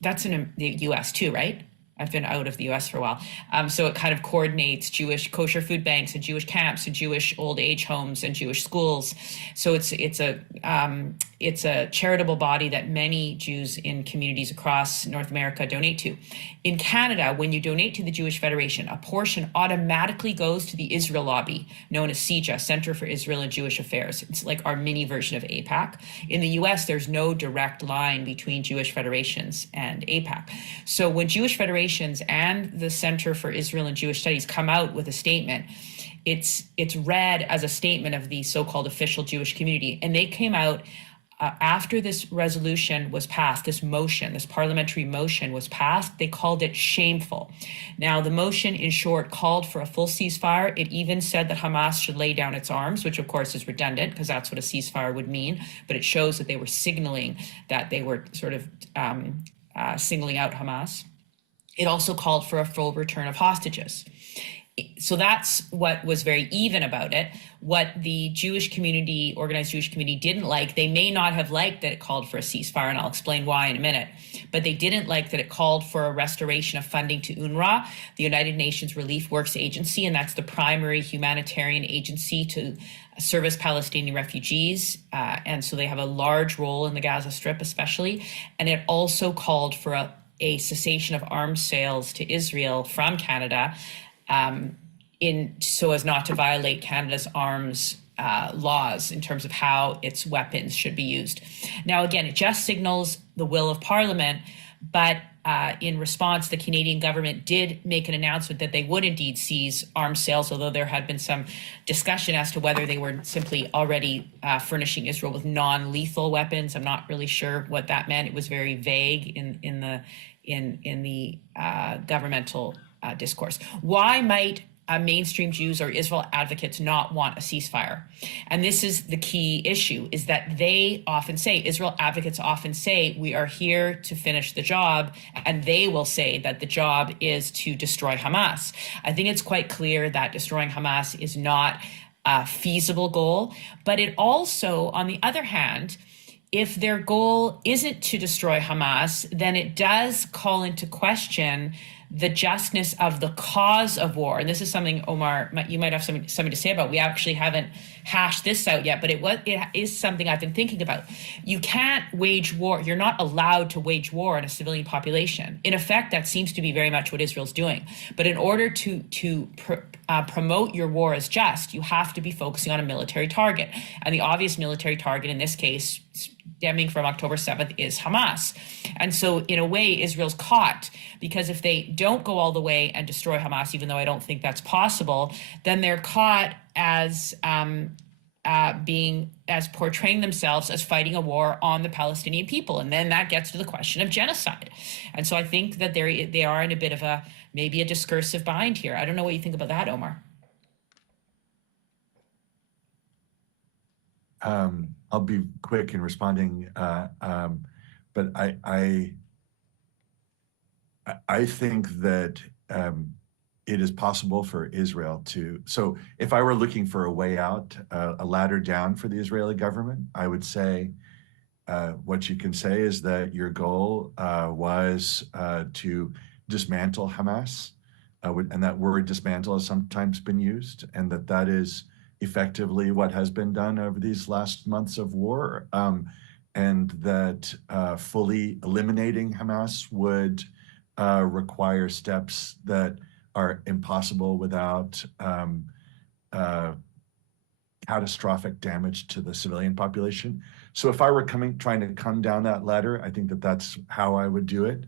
that's in the US too, right? I've been out of the US for a while. So it kind of coordinates Jewish kosher food banks and Jewish camps and Jewish old age homes and Jewish schools. So it's a charitable body that many Jews in communities across North America donate to. In Canada, when you donate to the Jewish Federation, a portion automatically goes to the Israel lobby, known as CIJA, Center for Israel and Jewish Affairs. It's like our mini version of AIPAC. In the US, there's no direct line between Jewish federations and AIPAC. So when Jewish federations and the Center for Israel and Jewish Studies come out with a statement, it's read as a statement of the so-called official Jewish community. And they came out after this resolution was passed, this parliamentary motion was passed, they called it shameful. Now, the motion, in short, called for a full ceasefire. It even said that Hamas should lay down its arms, which of course is redundant because that's what a ceasefire would mean. But it shows that they were signaling that they were sort of singling out Hamas. It also called for a full return of hostages. So that's what was very even about it. What the Jewish community, organized Jewish community, didn't like, they may not have liked that it called for a ceasefire, and I'll explain why in a minute, but they didn't like that it called for a restoration of funding to UNRWA, the United Nations Relief Works Agency, and that's the primary humanitarian agency to service Palestinian refugees. And so they have a large role in the Gaza Strip especially. And it also called for a cessation of arms sales to Israel from Canada, so as not to violate Canada's arms laws in terms of how its weapons should be used. Now, again, it just signals the will of Parliament, but in response, the Canadian government did make an announcement that they would indeed seize arms sales, although there had been some discussion as to whether they were simply already furnishing Israel with non-lethal weapons. I'm not really sure what that meant. It was very vague in the governmental discourse. Why might mainstream Jews or Israel advocates not want a ceasefire? And this is the key issue, is that Israel advocates often say, we are here to finish the job, and they will say that the job is to destroy Hamas. I think it's quite clear that destroying Hamas is not a feasible goal, but it also, on the other hand, if their goal isn't to destroy Hamas, then it does call into question the justness of the cause of war. And this is something, Omar, you might have something to say about. We actually haven't hashed this out yet, but it is something I've been thinking about. You can't wage war. You're not allowed to wage war on a civilian population. In effect, that seems to be very much what Israel's doing. But in order to promote your war as just, you have to be focusing on a military target. And the obvious military target in this case, stemming from October 7th, is Hamas. And so in a way, Israel's caught, because if they don't go all the way and destroy Hamas, even though I don't think that's possible, then they're caught as portraying themselves as fighting a war on the Palestinian people. And then that gets to the question of genocide. And so I think that they are in a bit of maybe a discursive bind here. I don't know what you think about that, Omar. I'll be quick in responding, but I think that it is possible for Israel to. So if I were looking for a way out, a ladder down for the Israeli government, I would say what you can say is that your goal was to dismantle Hamas, and that word dismantle has sometimes been used, and that is effectively what has been done over these last months of war, and that fully eliminating Hamas would require steps that are impossible without catastrophic damage to the civilian population. So if I were trying to come down that ladder, I think that that's how I would do it.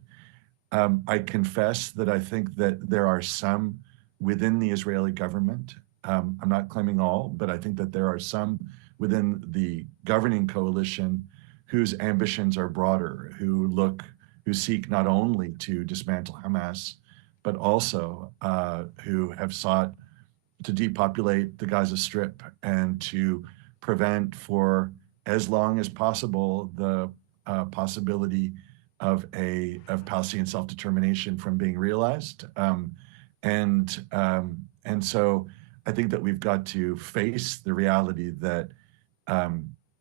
I confess that I think that there are some within the Israeli government, I'm not claiming all, but I think that there are some within the governing coalition whose ambitions are broader, who seek not only to dismantle Hamas, but also who have sought to depopulate the Gaza Strip and to prevent for as long as possible the possibility of Palestinian self-determination from being realized. And so I think that we've got to face the reality that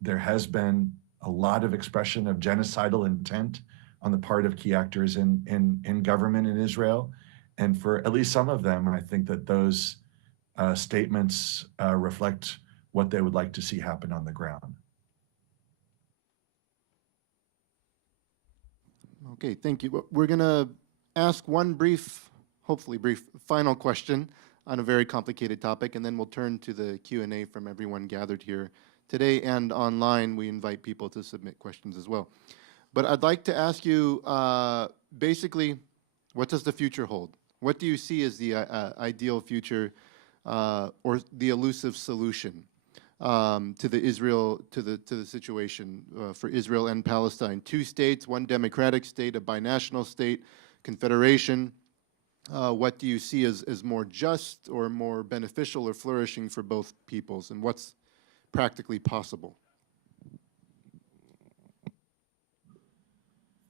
there has been a lot of expression of genocidal intent on the part of key actors in government in Israel. And for at least some of them, I think that those statements reflect what they would like to see happen on the ground. Okay, thank you. We're going to ask one brief, hopefully brief, final question on a very complicated topic, and then we'll turn to the Q&A from everyone gathered here today, and online we invite people to submit questions as well. But I'd like to ask you, basically, what does the future hold? What do you see as the ideal future or the elusive solution to the situation for Israel and Palestine? Two states, one democratic state, a binational state, confederation. What do you see as more just or more beneficial or flourishing for both peoples, and what's practically possible?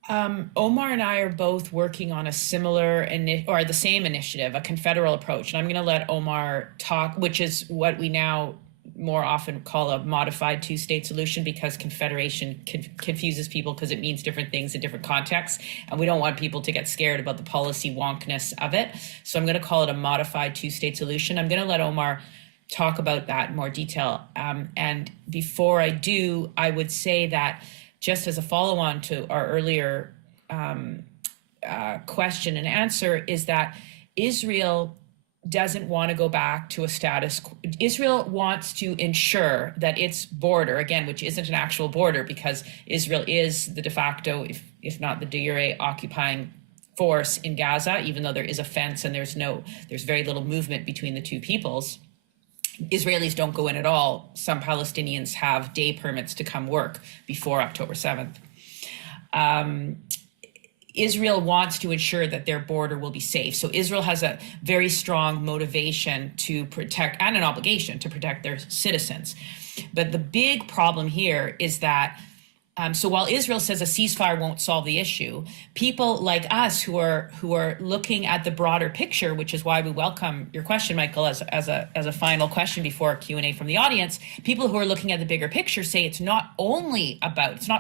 Omar and I are both working on a similar or the same initiative, a confederal approach. And I'm going to let Omar talk, which is what we now more often call a modified two-state solution, because confederation confuses people because it means different things in different contexts. And we don't want people to get scared about the policy wonkness of it. So I'm going to call it a modified two-state solution. I'm going to let Omar talk about that in more detail. And before I do, I would say that just as a follow-on to our earlier question and answer, is that Israel doesn't want to go back to a status quo. Israel wants to ensure that its border, again, which isn't an actual border because Israel is the de facto, if not the de jure, occupying force in Gaza, even though there is a fence and there's very little movement between the two peoples. Israelis don't go in at all. Some Palestinians have day permits to come work before October 7th. Israel wants to ensure that their border will be safe. So Israel has a very strong motivation to protect, and an obligation to protect their citizens. But the big problem here is that so while Israel says a ceasefire won't solve the issue, people like us who are looking at the broader picture, which is why we welcome your question, Michael, as a final question before Q&A from the audience, people who are looking at the bigger picture say it's not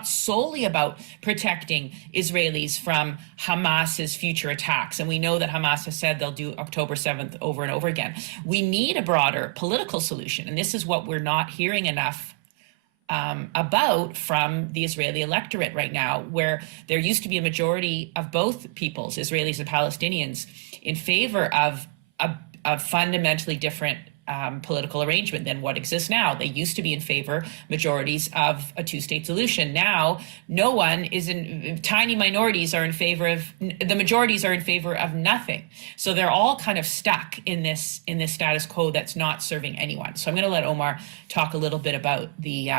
solely about protecting Israelis from Hamas's future attacks. And we know that Hamas has said they'll do October 7th over and over again. We need a broader political solution. And this is what we're not hearing enough about from the Israeli electorate right now, where there used to be a majority of both peoples, Israelis and Palestinians, in favor of a fundamentally different political arrangement than what exists now. They used to be in favor, majorities, of a two-state solution. Now, no one is tiny minorities are in favor of, the majorities are in favor of nothing. So they're all kind of stuck in this status quo that's not serving anyone. So I'm going to let Omar talk a little bit about the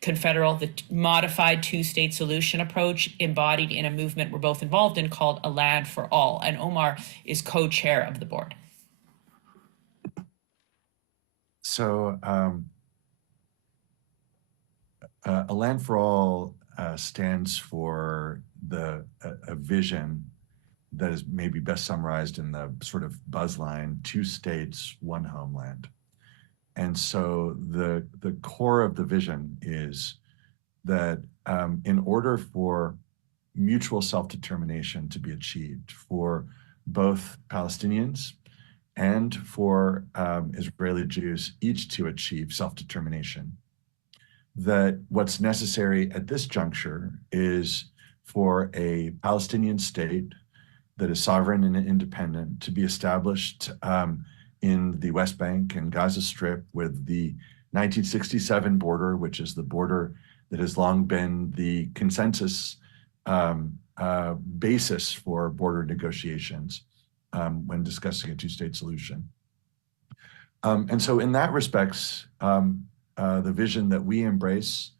the modified two-state solution approach embodied in a movement we're both involved in called A Land for All. And Omar is co-chair of the board. So A Land for All stands for a vision that is maybe best summarized in the sort of buzz line, 2 states, 1 homeland. And so the core of the vision is that in order for mutual self-determination to be achieved for both Palestinians and for Israeli Jews, each to achieve self-determination, that what's necessary at this juncture is for a Palestinian state that is sovereign and independent to be established in the West Bank and Gaza Strip with the 1967 border, which is the border that has long been the consensus basis for border negotiations when discussing a 2-state solution. And so in that respects, the vision that we embrace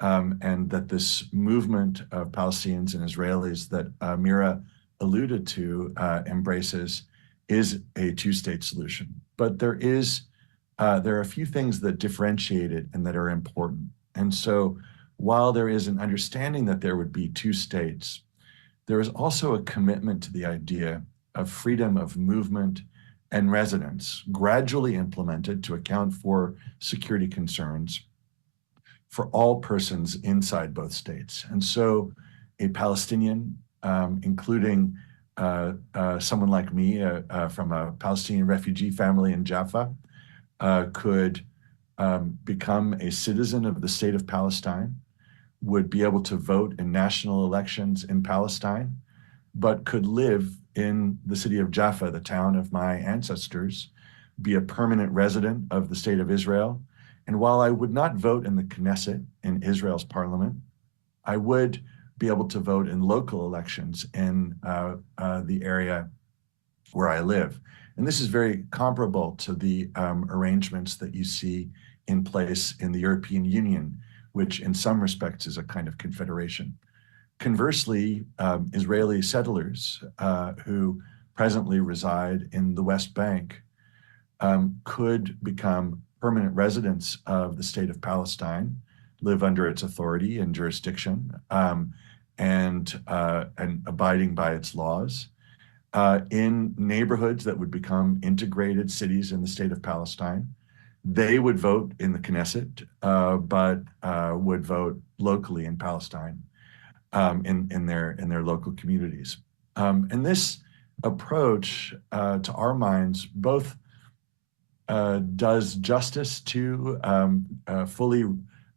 and that this movement of Palestinians and Israelis that Mira alluded to embraces is a 2-state solution. But there are a few things that differentiate it and that are important. And so while there is an understanding that there would be 2 states, there is also a commitment to the idea of freedom of movement and residence, gradually implemented to account for security concerns for all persons inside both states. And so a Palestinian, including someone like me from a Palestinian refugee family in Jaffa, could become a citizen of the state of Palestine, would be able to vote in national elections in Palestine, but could live in the city of Jaffa, the town of my ancestors, be a permanent resident of the state of Israel. And while I would not vote in the Knesset, in Israel's parliament, I would be able to vote in local elections in the area where I live. And this is very comparable to the arrangements that you see in place in the European Union, which in some respects is a kind of confederation. Conversely, Israeli settlers who presently reside in the West Bank could become permanent residents of the state of Palestine, live under its authority and jurisdiction, and abiding by its laws in neighborhoods that would become integrated cities in the state of Palestine. They would vote in the Knesset, but would vote locally in Palestine, in their local communities. And this approach, to our minds, both does justice to, fully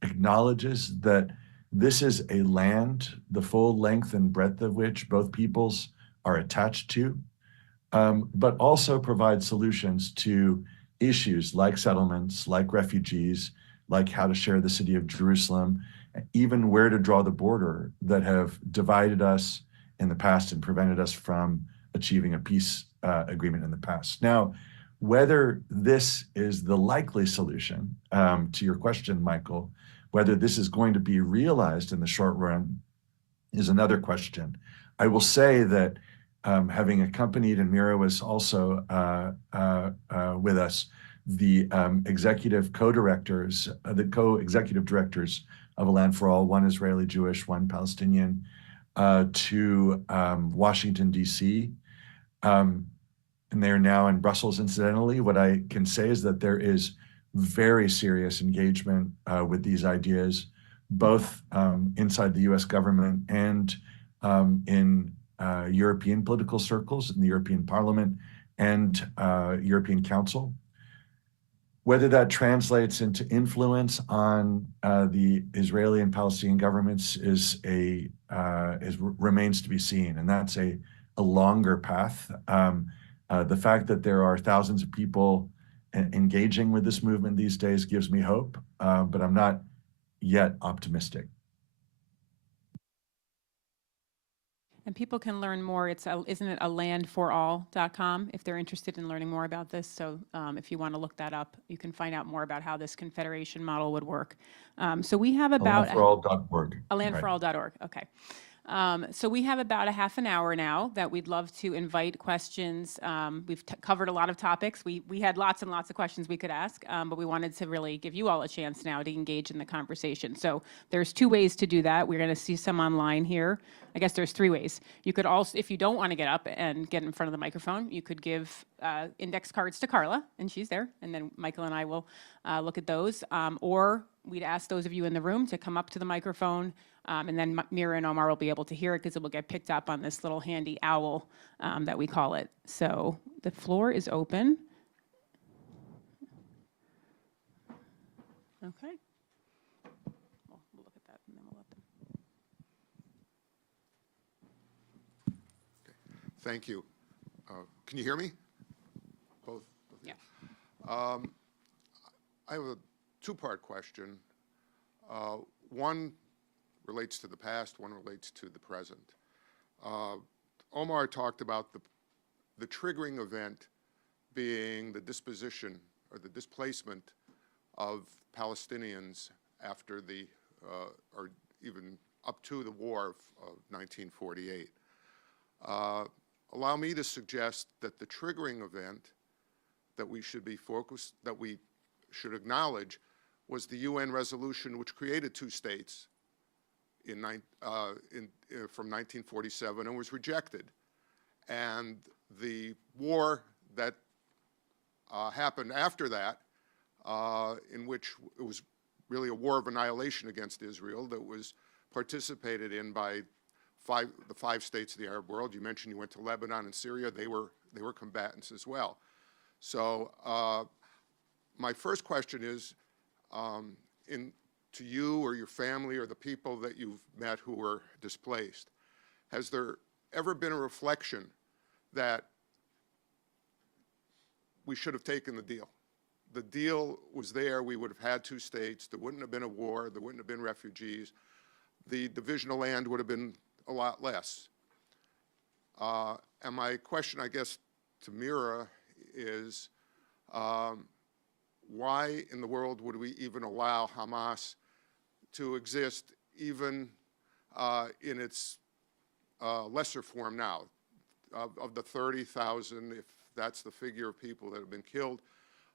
acknowledges that this is a land, the full length and breadth of which both peoples are attached to, but also provides solutions to issues like settlements, like refugees, like how to share the city of Jerusalem, even where to draw the border that have divided us in the past and prevented us from achieving a peace agreement in the past. Now, whether this is the likely solution to your question, Michael, whether this is going to be realized in the short run is another question. I will say that having accompanied, and Mira was also with us, the executive co-directors, the co-executive directors of A Land for All, one Israeli Jewish, one Palestinian, to Washington, D.C. And they are now in Brussels, incidentally. What I can say is that there is very serious engagement with these ideas, both inside the US government and in European political circles, in the European Parliament and European Council. Whether that translates into influence on the Israeli and Palestinian governments remains to be seen, and that's a longer path. The fact that there are thousands of people engaging with this movement these days gives me hope, but I'm not yet optimistic. And people can learn more. Isn't it alandforall.com if they're interested in learning more about this? So if you want to look that up, you can find out more about how this confederation model would work. So we have about Alandforall.org. alandforall.org. Okay. So we have about a half an hour now that we'd love to invite questions. We've covered a lot of topics. We had lots and lots of questions we could ask, but we wanted to really give you all a chance now to engage in the conversation. So there's two ways to do that. We're going to see some online here. I guess there's three ways. You could also, if you don't want to get up and get in front of the microphone, you could give index cards to Carla, and she's there, and then Michael and I will look at those. Or we'd ask those of you in the room to come up to the microphone, and then Mira and Omar will be able to hear it because it will get picked up on this little handy owl that we call it. So the floor is open. Okay. We'll look at that and then we'll let them. Thank you. Can you hear me? Both? Yeah. I have a two-part question. One relates to the past, one relates to the present. Omar talked about the triggering event being the disposition or the displacement of Palestinians after the, or even up to the war of 1948. Allow me to suggest that the triggering event that we should be focused, that we should acknowledge, was the UN resolution which created two states from 1947 and was rejected. And the war that happened after that, in which it was really a war of annihilation against Israel that was participated in by the five states of the Arab world. You mentioned you went to Lebanon and Syria. They were combatants as well. So my first question is, to you or your family or the people that you've met who were displaced, has there ever been a reflection that we should have taken the deal? The deal was there. We would have had two states. There wouldn't have been a war. There wouldn't have been refugees. The division of land would have been a lot less. And my question, I guess, to Mira is, why in the world would we even allow Hamas to exist, even in its lesser form now? Of the 30,000, if that's the figure of people that have been killed,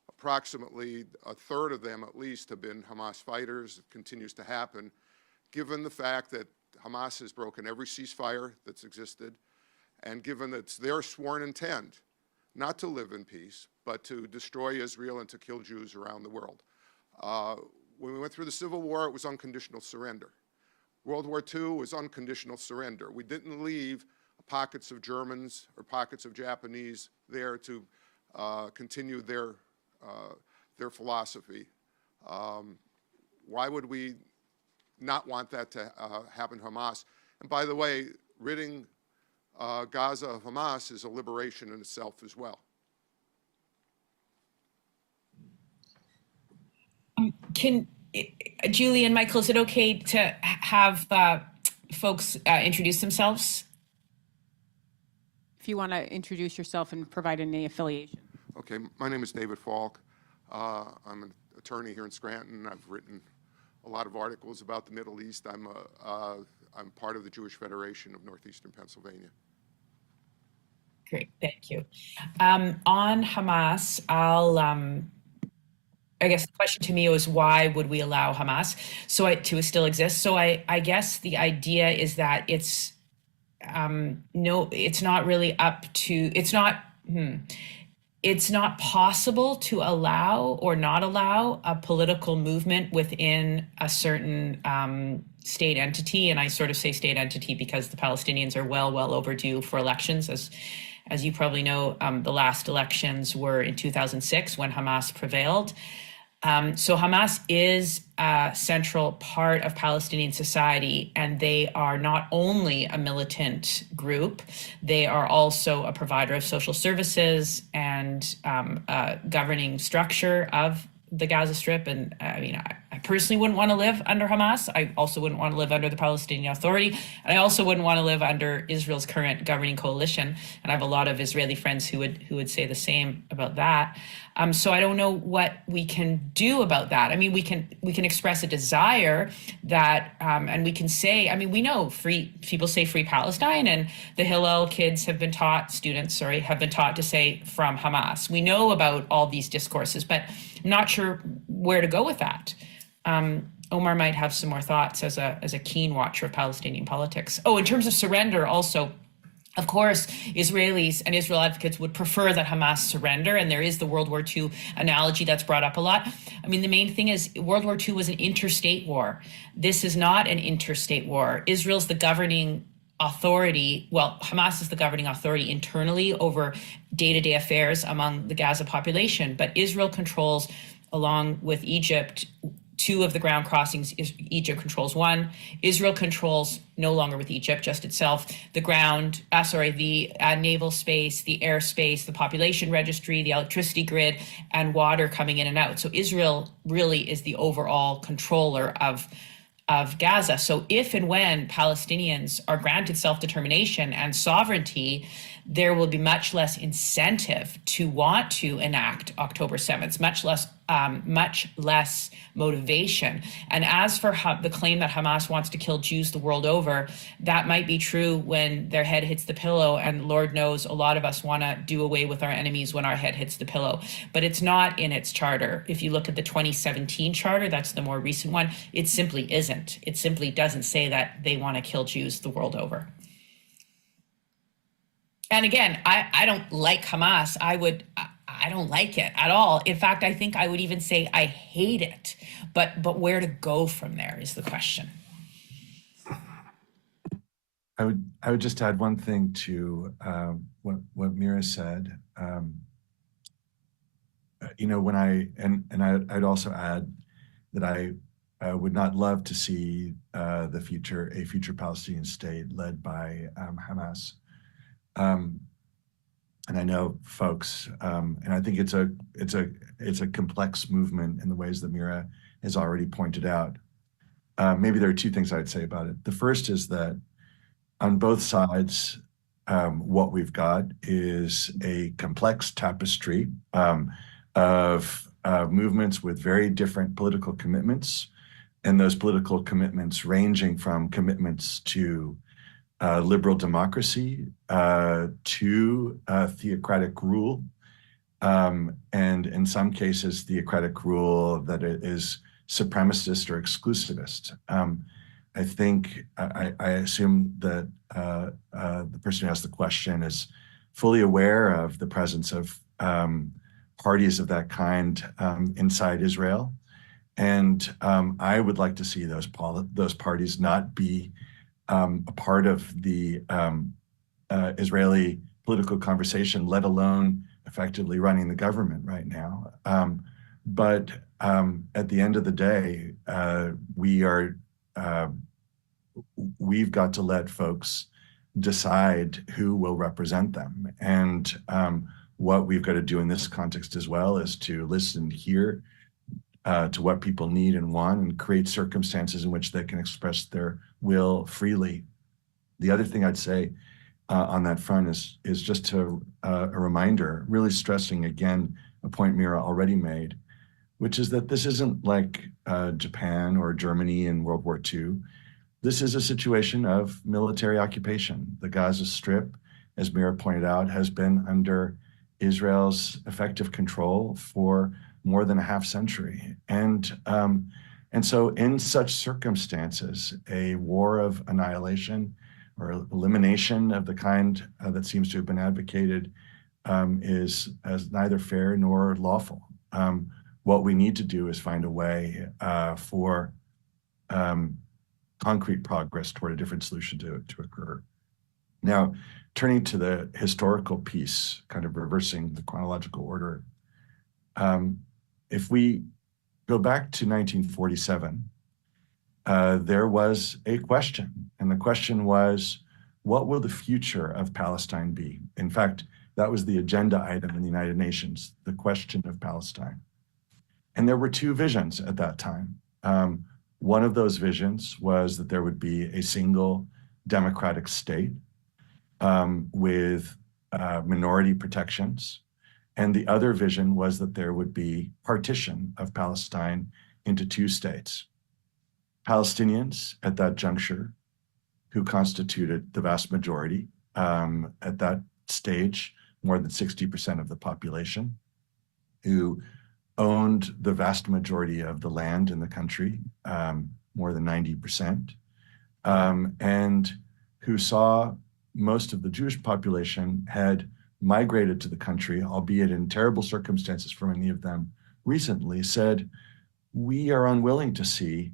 approximately a third of them at least have been Hamas fighters. It continues to happen. Given the fact that Hamas has broken every ceasefire that's existed, and given that it's their sworn intent not to live in peace, but to destroy Israel and to kill Jews around the world. When we went through the Civil War, it was unconditional surrender. World War II was unconditional surrender. We didn't leave pockets of Germans or pockets of Japanese there to continue their philosophy. Why would we not want that to happen to Hamas? And by the way, ridding Gaza of Hamas is a liberation in itself as well. Julie and Michael, is it okay to have folks introduce themselves? If you want to introduce yourself and provide any affiliation. Okay, my name is David Falk. I'm an attorney here in Scranton. I've written a lot of articles about the Middle East. I'm part of the Jewish Federation of Northeastern Pennsylvania. Great, thank you. On Hamas, I guess the question to me was, why would we allow Hamas to still exist? So I guess the idea is that it's not really up to, it's not possible to allow or not allow a political movement within a certain state entity. And I sort of say state entity because the Palestinians are well overdue for elections. As you probably know, the last elections were in 2006 when Hamas prevailed. So Hamas is a central part of Palestinian society, and they are not only a militant group, they are also a provider of social services and a governing structure of the Gaza Strip. And I mean, personally wouldn't want to live under Hamas. I also wouldn't want to live under the Palestinian Authority. And I also wouldn't want to live under Israel's current governing coalition. And I have a lot of Israeli friends who would say the same about that. So I don't know what we can do about that. I mean, we can express a desire that, and we can say, I mean, we know people say free Palestine, and the Hillel kids have been taught, have been taught to say from Hamas. We know about all these discourses, but I'm not sure where to go with that. Omar might have some more thoughts as a keen watcher of Palestinian politics. Oh, in terms of surrender also, of course, Israelis and Israel advocates would prefer that Hamas surrender, and there is the World War II analogy that's brought up a lot. I mean, the main thing is World War II was an interstate war. This is not an interstate war. Israel's the governing authority, well, Hamas is the governing authority internally over day-to-day affairs among the Gaza population, but Israel controls, along with Egypt, 2 of the ground crossings. Egypt controls 1. Israel controls, no longer with Egypt, just itself, the naval space, the airspace, the population registry, the electricity grid, and water coming in and out. So Israel really is the overall controller of Gaza. So if and when Palestinians are granted self-determination and sovereignty, there will be much less incentive to want to enact October 7th, much less motivation. And as for the claim that Hamas wants to kill Jews the world over, that might be true when their head hits the pillow, and Lord knows a lot of us want to do away with our enemies when our head hits the pillow. But it's not in its charter. If you look at the 2017 charter, that's the more recent one, it simply isn't. It simply doesn't say that they want to kill Jews the world over. And again, I don't like Hamas. I don't like it at all. In fact, I think I would even say I hate it. But where to go from there is the question. I would just add one thing to what Mira said. When I'd also add that I would not love to see a future Palestinian state led by Hamas. And I know folks, and I think it's a complex movement in the ways that Mira has already pointed out. Maybe there are 2 things I'd say about it. The first is that on both sides, what we've got is a complex tapestry of movements with very different political commitments, and those political commitments ranging from commitments to liberal democracy to theocratic rule, and in some cases theocratic rule that is supremacist or exclusivist. I think I assume that the person who asked the question is fully aware of the presence of parties of that kind inside Israel, and I would like to see those parties not be a part of the Israeli political conversation, let alone effectively running the government right now. But at the end of the day, we've got to let folks decide who will represent them. And what we've got to do in this context as well is to listen here to what people need and want, and create circumstances in which they can express their will freely. The other thing I'd say on that front is just a reminder, really stressing again a point Mira already made, which is that this isn't like Japan or Germany in World War II. This is a situation of military occupation. The Gaza Strip, as Mira pointed out, has been under Israel's effective control for more than a half century. And so in such circumstances, a war of annihilation or elimination of the kind that seems to have been advocated is neither fair nor lawful. What we need to do is find a way for concrete progress toward a different solution to occur. Now, turning to the historical piece, kind of reversing the chronological order, if we go back to 1947, there was a question, and the question was, what will the future of Palestine be? In fact, that was the agenda item in the United Nations, the question of Palestine. And there were 2 visions at that time. One of those visions was that there would be a single democratic state with minority protections. And the other vision was that there would be partition of Palestine into two states. Palestinians at that juncture, who constituted the vast majority at that stage, more than 60% of the population, who owned the vast majority of the land in the country, more than 90%, and who saw most of the Jewish population had migrated to the country, albeit in terrible circumstances for many of them recently, said, we are unwilling to see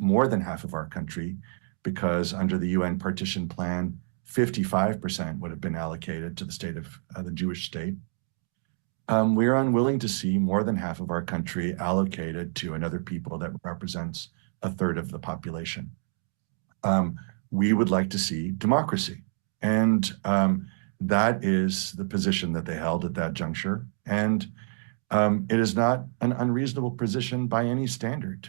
more than half of our country, because under the UN partition plan, 55% would have been allocated to the state of the Jewish state. We are unwilling to see more than half of our country allocated to another people that represents a third of the population. We would like to see democracy. And that is the position that they held at that juncture. And it is not an unreasonable position by any standard.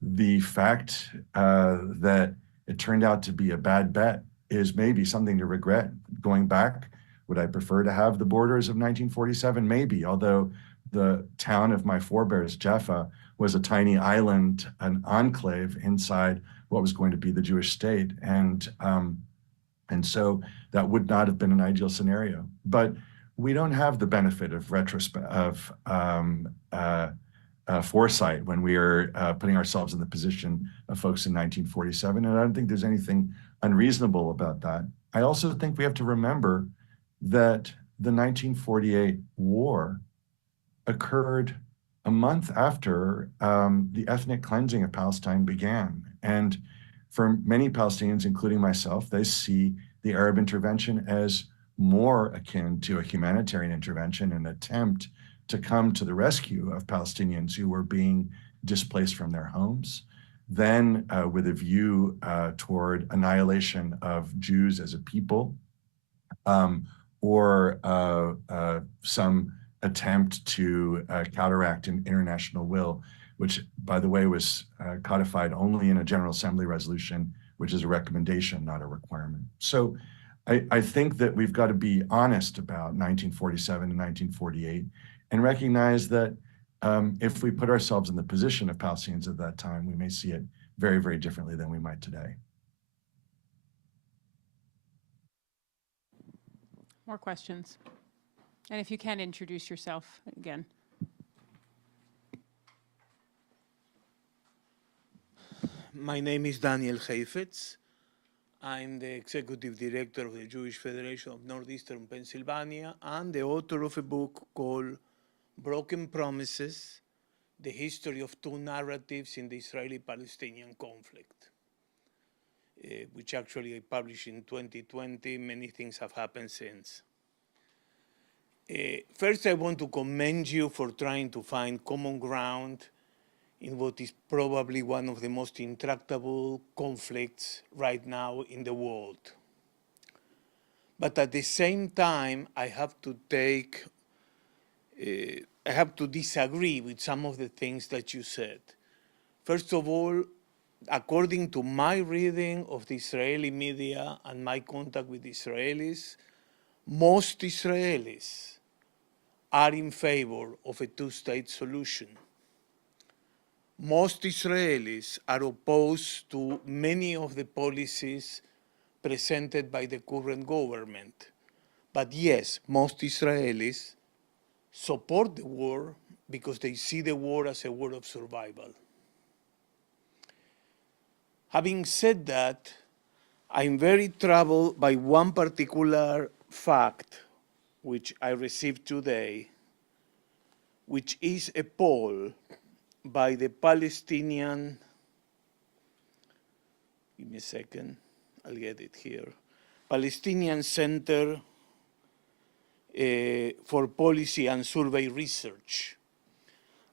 The fact that it turned out to be a bad bet is maybe something to regret. Going back, would I prefer to have the borders of 1947? Maybe, although the town of my forebears, Jaffa, was a tiny island, an enclave inside what was going to be the Jewish state. And so that would not have been an ideal scenario. But we don't have the benefit of foresight when we are putting ourselves in the position of folks in 1947. And I don't think there's anything unreasonable about that. I also think we have to remember that the 1948 war occurred a month after the ethnic cleansing of Palestine began. And for many Palestinians, including myself, they see the Arab intervention as more akin to a humanitarian intervention, an attempt to come to the rescue of Palestinians who were being displaced from their homes, then with a view toward annihilation of Jews as a people, or some attempt to counteract an international will, which, by the way, was codified only in a General Assembly resolution, which is a recommendation, not a requirement. So I think that we've got to be honest about 1947 and 1948 and recognize that if we put ourselves in the position of Palestinians at that time, we may see it very, very differently than we might today. More questions? And if you can introduce yourself again. My name is Daniel Heifetz. I'm the executive director of the Jewish Federation of Northeastern Pennsylvania and the author of a book called Broken Promises, The History of Two Narratives in the Israeli-Palestinian Conflict, which actually I published in 2020. Many things have happened since. First, I want to commend you for trying to find common ground in what is probably one of the most intractable conflicts right now in the world. But at the same time, I have to disagree with some of the things that you said. First of all, according to my reading of the Israeli media and my contact with Israelis, most Israelis are in favor of a two-state solution. Most Israelis are opposed to many of the policies presented by the current government. But yes, most Israelis support the war because they see the war as a war of survival. Having said that, I'm very troubled by one particular fact which I received today, which is a poll by the Palestinian, give me a second, I'll get it here, Palestinian Center for Policy and Survey Research,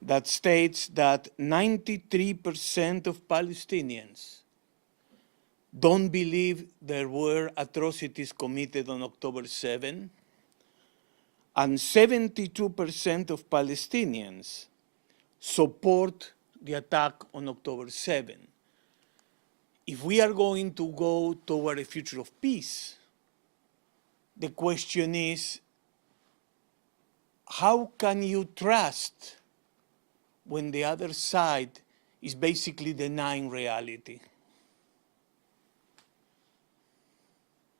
that states that 93% of Palestinians don't believe there were atrocities committed on October 7, and 72% of Palestinians support the attack on October 7. If we are going to go toward a future of peace, the question is, how can you trust when the other side is basically denying reality?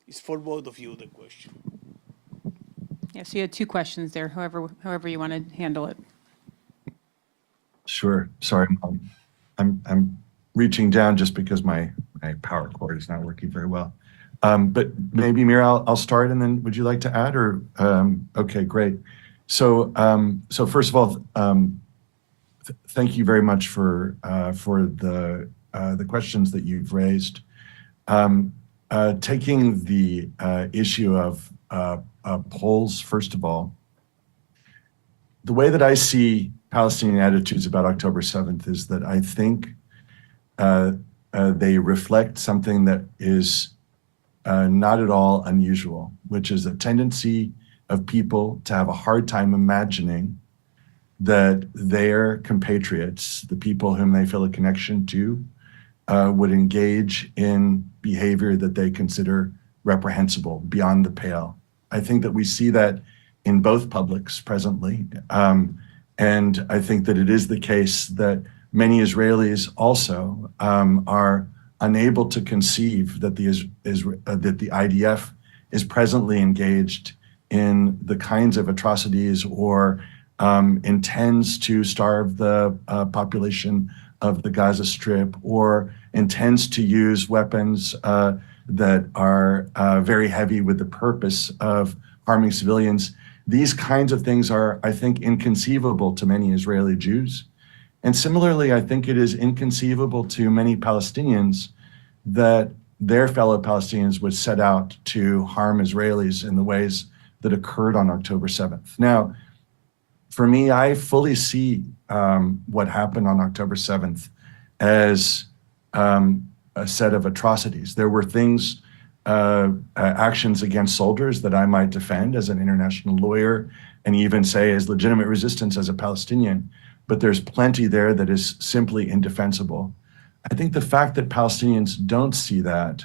It's for both of you, the question. Yeah, so you had two questions there, however you want to handle it. Sure. Sorry, I'm reaching down just because my power cord is not working very well. But maybe Mira, I'll start, and then would you like to add, or okay, great. So first of all, thank you very much for the questions that you've raised. Taking the issue of polls, first of all, the way that I see Palestinian attitudes about October 7th is that I think they reflect something that is not at all unusual, which is a tendency of people to have a hard time imagining that their compatriots, the people whom they feel a connection to, would engage in behavior that they consider reprehensible, beyond the pale. I think that we see that in both publics presently. And I think that it is the case that many Israelis also are unable to conceive that the IDF is presently engaged in the kinds of atrocities or intends to starve the population of the Gaza Strip, or intends to use weapons that are very heavy with the purpose of harming civilians. These kinds of things are, I think, inconceivable to many Israeli Jews. And similarly, I think it is inconceivable to many Palestinians that their fellow Palestinians would set out to harm Israelis in the ways that occurred on October 7th. Now, for me, I fully see what happened on October 7th as a set of atrocities. There were things, actions against soldiers that I might defend as an international lawyer and even say as legitimate resistance as a Palestinian, but there's plenty there that is simply indefensible. I think the fact that Palestinians don't see that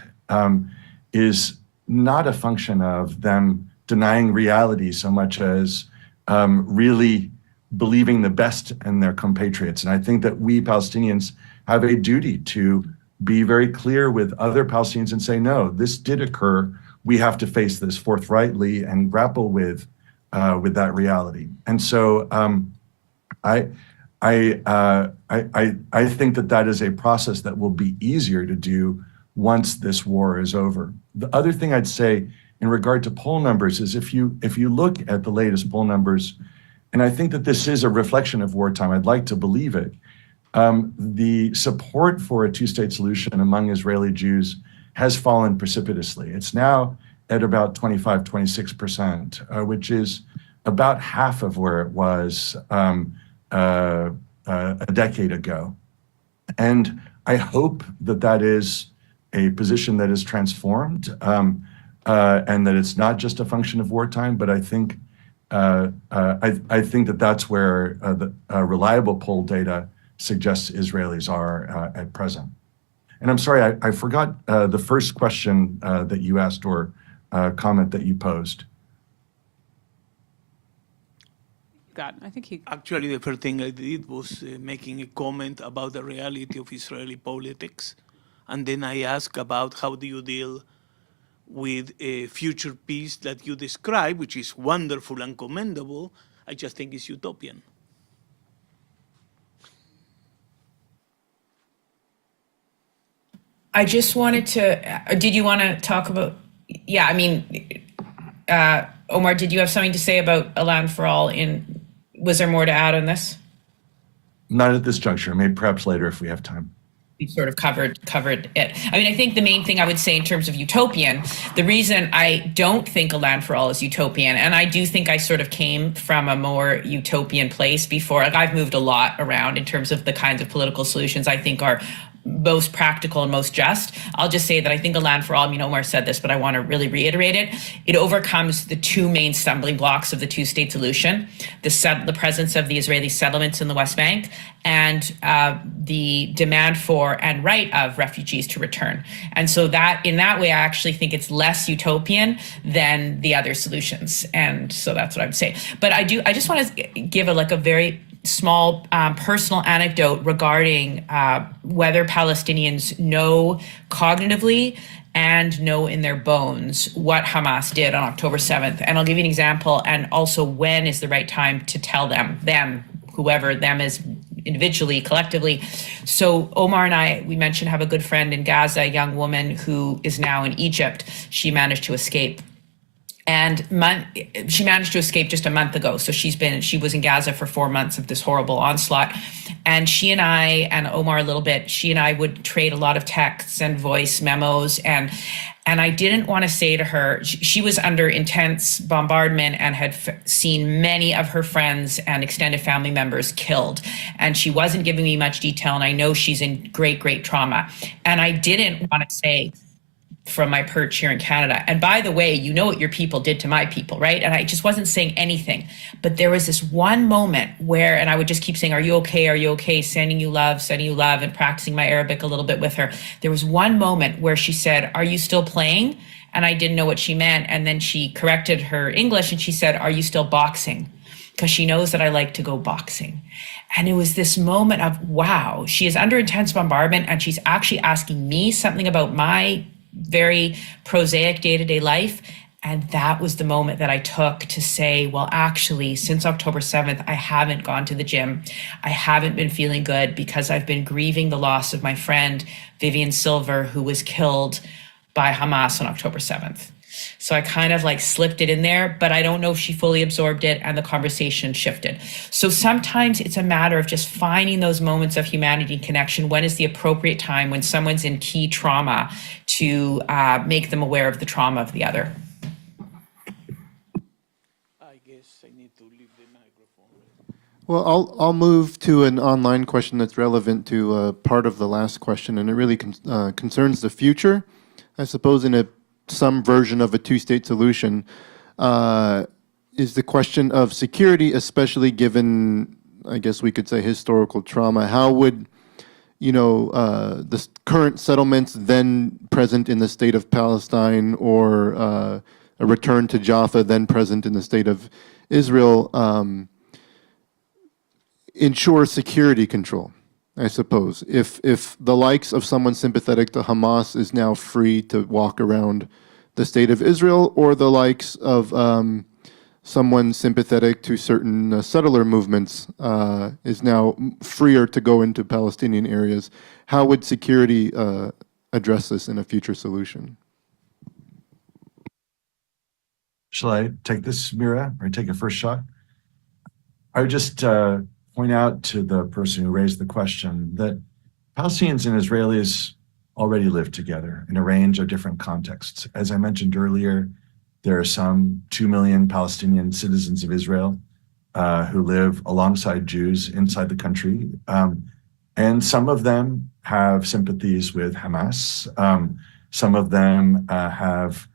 is not a function of them denying reality so much as really believing the best in their compatriots. And I think that we Palestinians have a duty to be very clear with other Palestinians and say, no, this did occur. We have to face this forthrightly and grapple with that reality. And so I think that that is a process that will be easier to do once this war is over. The other thing I'd say in regard to poll numbers is if you look at the latest poll numbers, and I think that this is a reflection of wartime, I'd like to believe it, the support for a two-state solution among Israeli Jews has fallen precipitously. It's now at about 25, 26%, which is about half of where it was a decade ago. And I hope that that is a position that is transformed and that it's not just a function of wartime, but I think that that's where the reliable poll data suggests Israelis are at present. And I'm sorry, I forgot the first question that you asked or comment that you posed. I think he... Actually, the first thing I did was making a comment about the reality of Israeli politics. And then I asked about how do you deal with a future peace that you describe, which is wonderful and commendable. I just think it's utopian. I just wanted to, did you want to talk about, yeah, I mean, Omar, did you have something to say about A Land for All was there more to add on this? Not at this juncture, maybe perhaps later if we have time. We sort of covered it. I mean, I think the main thing I would say in terms of utopian, the reason I don't think A Land for All is utopian, and I do think I sort of came from a more utopian place before. Like I've moved a lot around in terms of the kinds of political solutions I think are most practical and most just. I'll just say that I think a land for all, I mean, Omar said this, but I want to really reiterate it. It overcomes the two main stumbling blocks of the two-state solution, the presence of the Israeli settlements in the West Bank and the demand for and right of refugees to return. And so that in that way, I actually think it's less utopian than the other solutions. And so that's what I would say. But I just want to give a very small personal anecdote regarding whether Palestinians know cognitively and know in their bones what Hamas did on October 7th. And I'll give you an example, and also when is the right time to tell them, whoever them is individually, collectively. So Omar and I, we mentioned, have a good friend in Gaza, a young woman who is now in Egypt. She managed to escape. And she managed to escape just a month ago. So she was in Gaza for 4 months of this horrible onslaught. And she and I, and Omar a little bit, she and I would trade a lot of texts and voice memos. And I didn't want to say to her, she was under intense bombardment and had seen many of her friends and extended family members killed. And she wasn't giving me much detail. And I know she's in great, great trauma. And I didn't want to say, from my perch here in Canada, and by the way, you know what your people did to my people, right? And I just wasn't saying anything. But there was this one moment where, and I would just keep saying, are you okay? Are you okay? Sending you love, and practicing my Arabic a little bit with her. There was one moment where she said, are you still playing? And I didn't know what she meant. And then she corrected her English and she said, are you still boxing? Because she knows that I like to go boxing. And it was this moment of, wow, she is under intense bombardment and she's actually asking me something about my very prosaic day-to-day life. And that was the moment that I took to say, well, actually, since October 7th, I haven't gone to the gym. I haven't been feeling good because I've been grieving the loss of my friend, Vivian Silver, who was killed by Hamas on October 7th. So I kind of slipped it in there, but I don't know if she fully absorbed it and the conversation shifted. So sometimes it's a matter of just finding those moments of humanity and connection. When is the appropriate time when someone's in key trauma to make them aware of the trauma of the other? I guess I need to leave the microphone. Well, I'll move to an online question that's relevant to part of the last question, and it really concerns the future. I suppose in some version of a two-state solution is the question of security, especially given, I guess we could say, historical trauma. How would, the current settlements then present in the state of Palestine, or a return to Jaffa then present in the state of Israel, ensure security control? I suppose, if the likes of someone sympathetic to Hamas is now free to walk around the state of Israel, or the likes of someone sympathetic to certain settler movements is now freer to go into Palestinian areas, how would security address this in a future solution? Shall I take this, Mira, or take a first shot? I would just point out to the person who raised the question that Palestinians and Israelis already live together in a range of different contexts. As I mentioned earlier, there are some 2 million Palestinian citizens of Israel who live alongside Jews inside the country. And some of them have sympathies with Hamas. Some of them have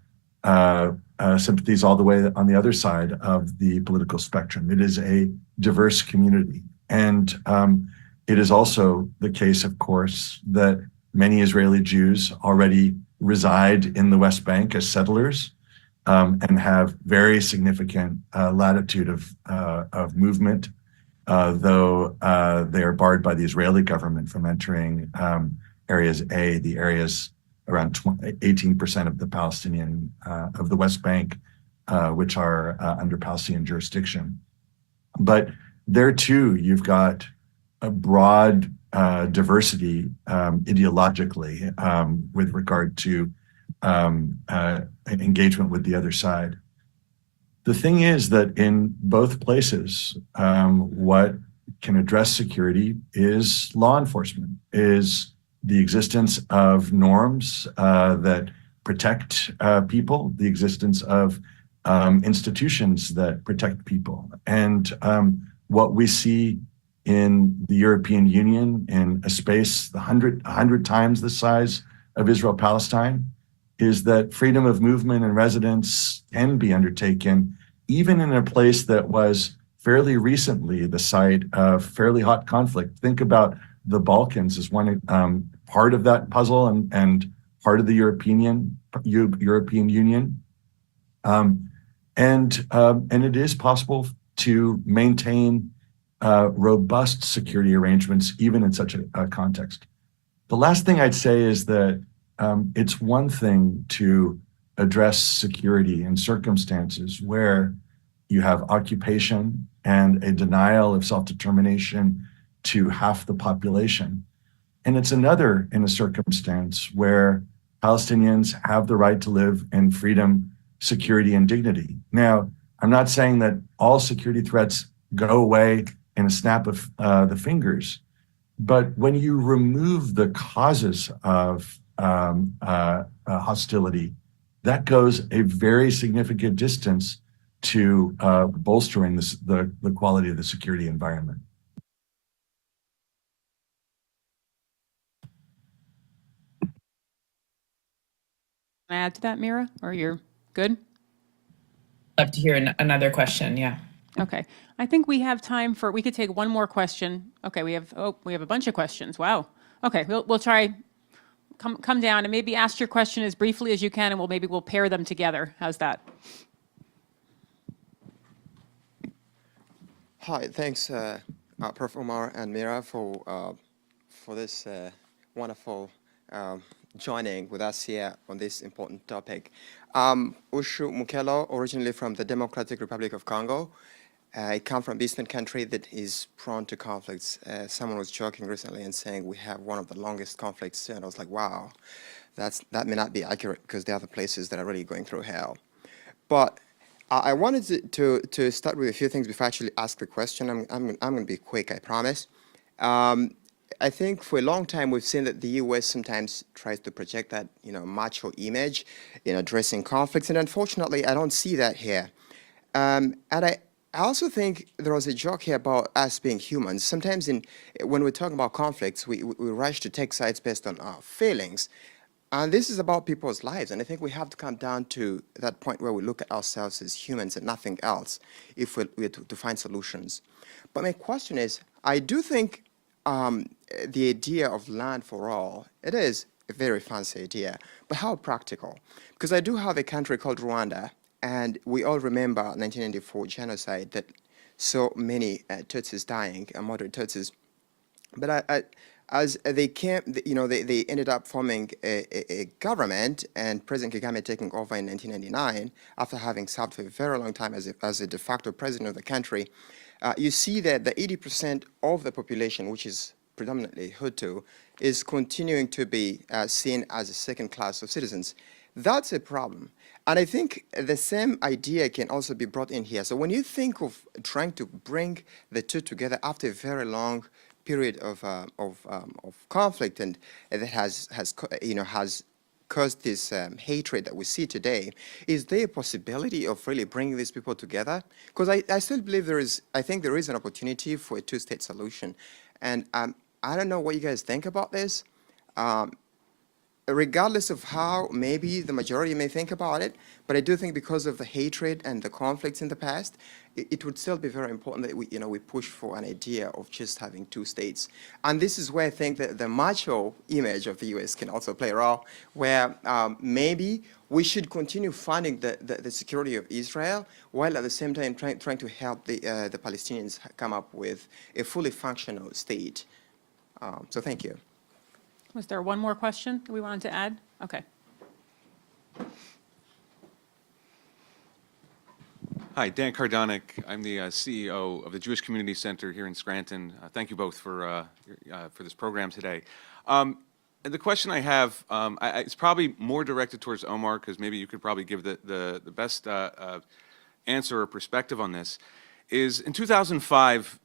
sympathies all the way on the other side of the political spectrum. It is a diverse community. And it is also the case, of course, that many Israeli Jews already reside in the West Bank as settlers and have very significant latitude of movement, though they are barred by the Israeli government from entering areas A, the areas around 18% of the Palestinian, of the West Bank, which are under Palestinian jurisdiction. But there too, you've got a broad diversity ideologically with regard to engagement with the other side. The thing is that in both places, what can address security is law enforcement, is the existence of norms that protect people, the existence of institutions that protect people. And what we see in the European Union, in a space 100 times the size of Israel-Palestine, is that freedom of movement and residence can be undertaken even in a place that was fairly recently the site of fairly hot conflict. Think about the Balkans as one part of that puzzle and part of the European Union. And it is possible to maintain robust security arrangements even in such a context. The last thing I'd say is that it's one thing to address security in circumstances where you have occupation and a denial of self-determination to half the population. And it's another in a circumstance where Palestinians have the right to live in freedom, security, and dignity. Now, I'm not saying that all security threats go away in a snap of the fingers, but when you remove the causes of hostility, that goes a very significant distance to bolstering the quality of the security environment. Can I add to that, Mira, or you're good? Love to hear another question. Yeah. Okay. I think we have time for, we could take one more question. Okay, we have a bunch of questions. Wow. Okay, we'll try, come down and maybe ask your question as briefly as you can, and we'll pair them together. How's that? Hi, thanks, Prof. Omar and Mira for this wonderful joining with us here on this important topic. Ushu Mukelo, originally from the Democratic Republic of Congo. I come from an eastern country that is prone to conflicts. Someone was joking recently and saying we have one of the longest conflicts, and I was like, wow, that may not be accurate because there are other places that are really going through hell. But I wanted to start with a few things before I actually ask the question. I'm going to be quick, I promise. I think for a long time we've seen that the U.S. sometimes tries to project that macho image in addressing conflicts, and unfortunately I don't see that here. And I also think there was a joke here about us being humans. Sometimes when we're talking about conflicts, we rush to take sides based on our feelings. And this is about people's lives. And I think we have to come down to that point where we look at ourselves as humans and nothing else if we're to find solutions. But my question is, I do think the idea of land for all, it is a very fancy idea, but how practical? Because I do have a country called Rwanda, and we all remember 1994 genocide that so many Tutsis dying, moderate Tutsis. But as they came, they ended up forming a government, and President Kagame taking over in 1999 after having served for a very long time as a de facto president of the country. You see that the 80% of the population, which is predominantly Hutu, is continuing to be seen as a second class of citizens. That's a problem. And I think the same idea can also be brought in here. So when you think of trying to bring the two together after a very long period of conflict, and that has caused this hatred that we see today, is there a possibility of really bringing these people together? Because I still believe I think there is an opportunity for a two-state solution. And I don't know what you guys think about this. Regardless of how maybe the majority may think about it, but I do think because of the hatred and the conflicts in the past, it would still be very important that we push for an idea of just having two states. And this is where I think that the macho image of the U.S. can also play a role, where maybe we should continue funding the security of Israel, while at the same time trying to help the Palestinians come up with a fully functional state. So thank you. Was there one more question that we wanted to add? Okay. Hi, Dan Kardonik. I'm the CEO of the Jewish Community Center here in Scranton. Thank you both for this program today. And the question I have, it's probably more directed towards Omar, because maybe you could probably give the best answer or perspective on this, is in 2005,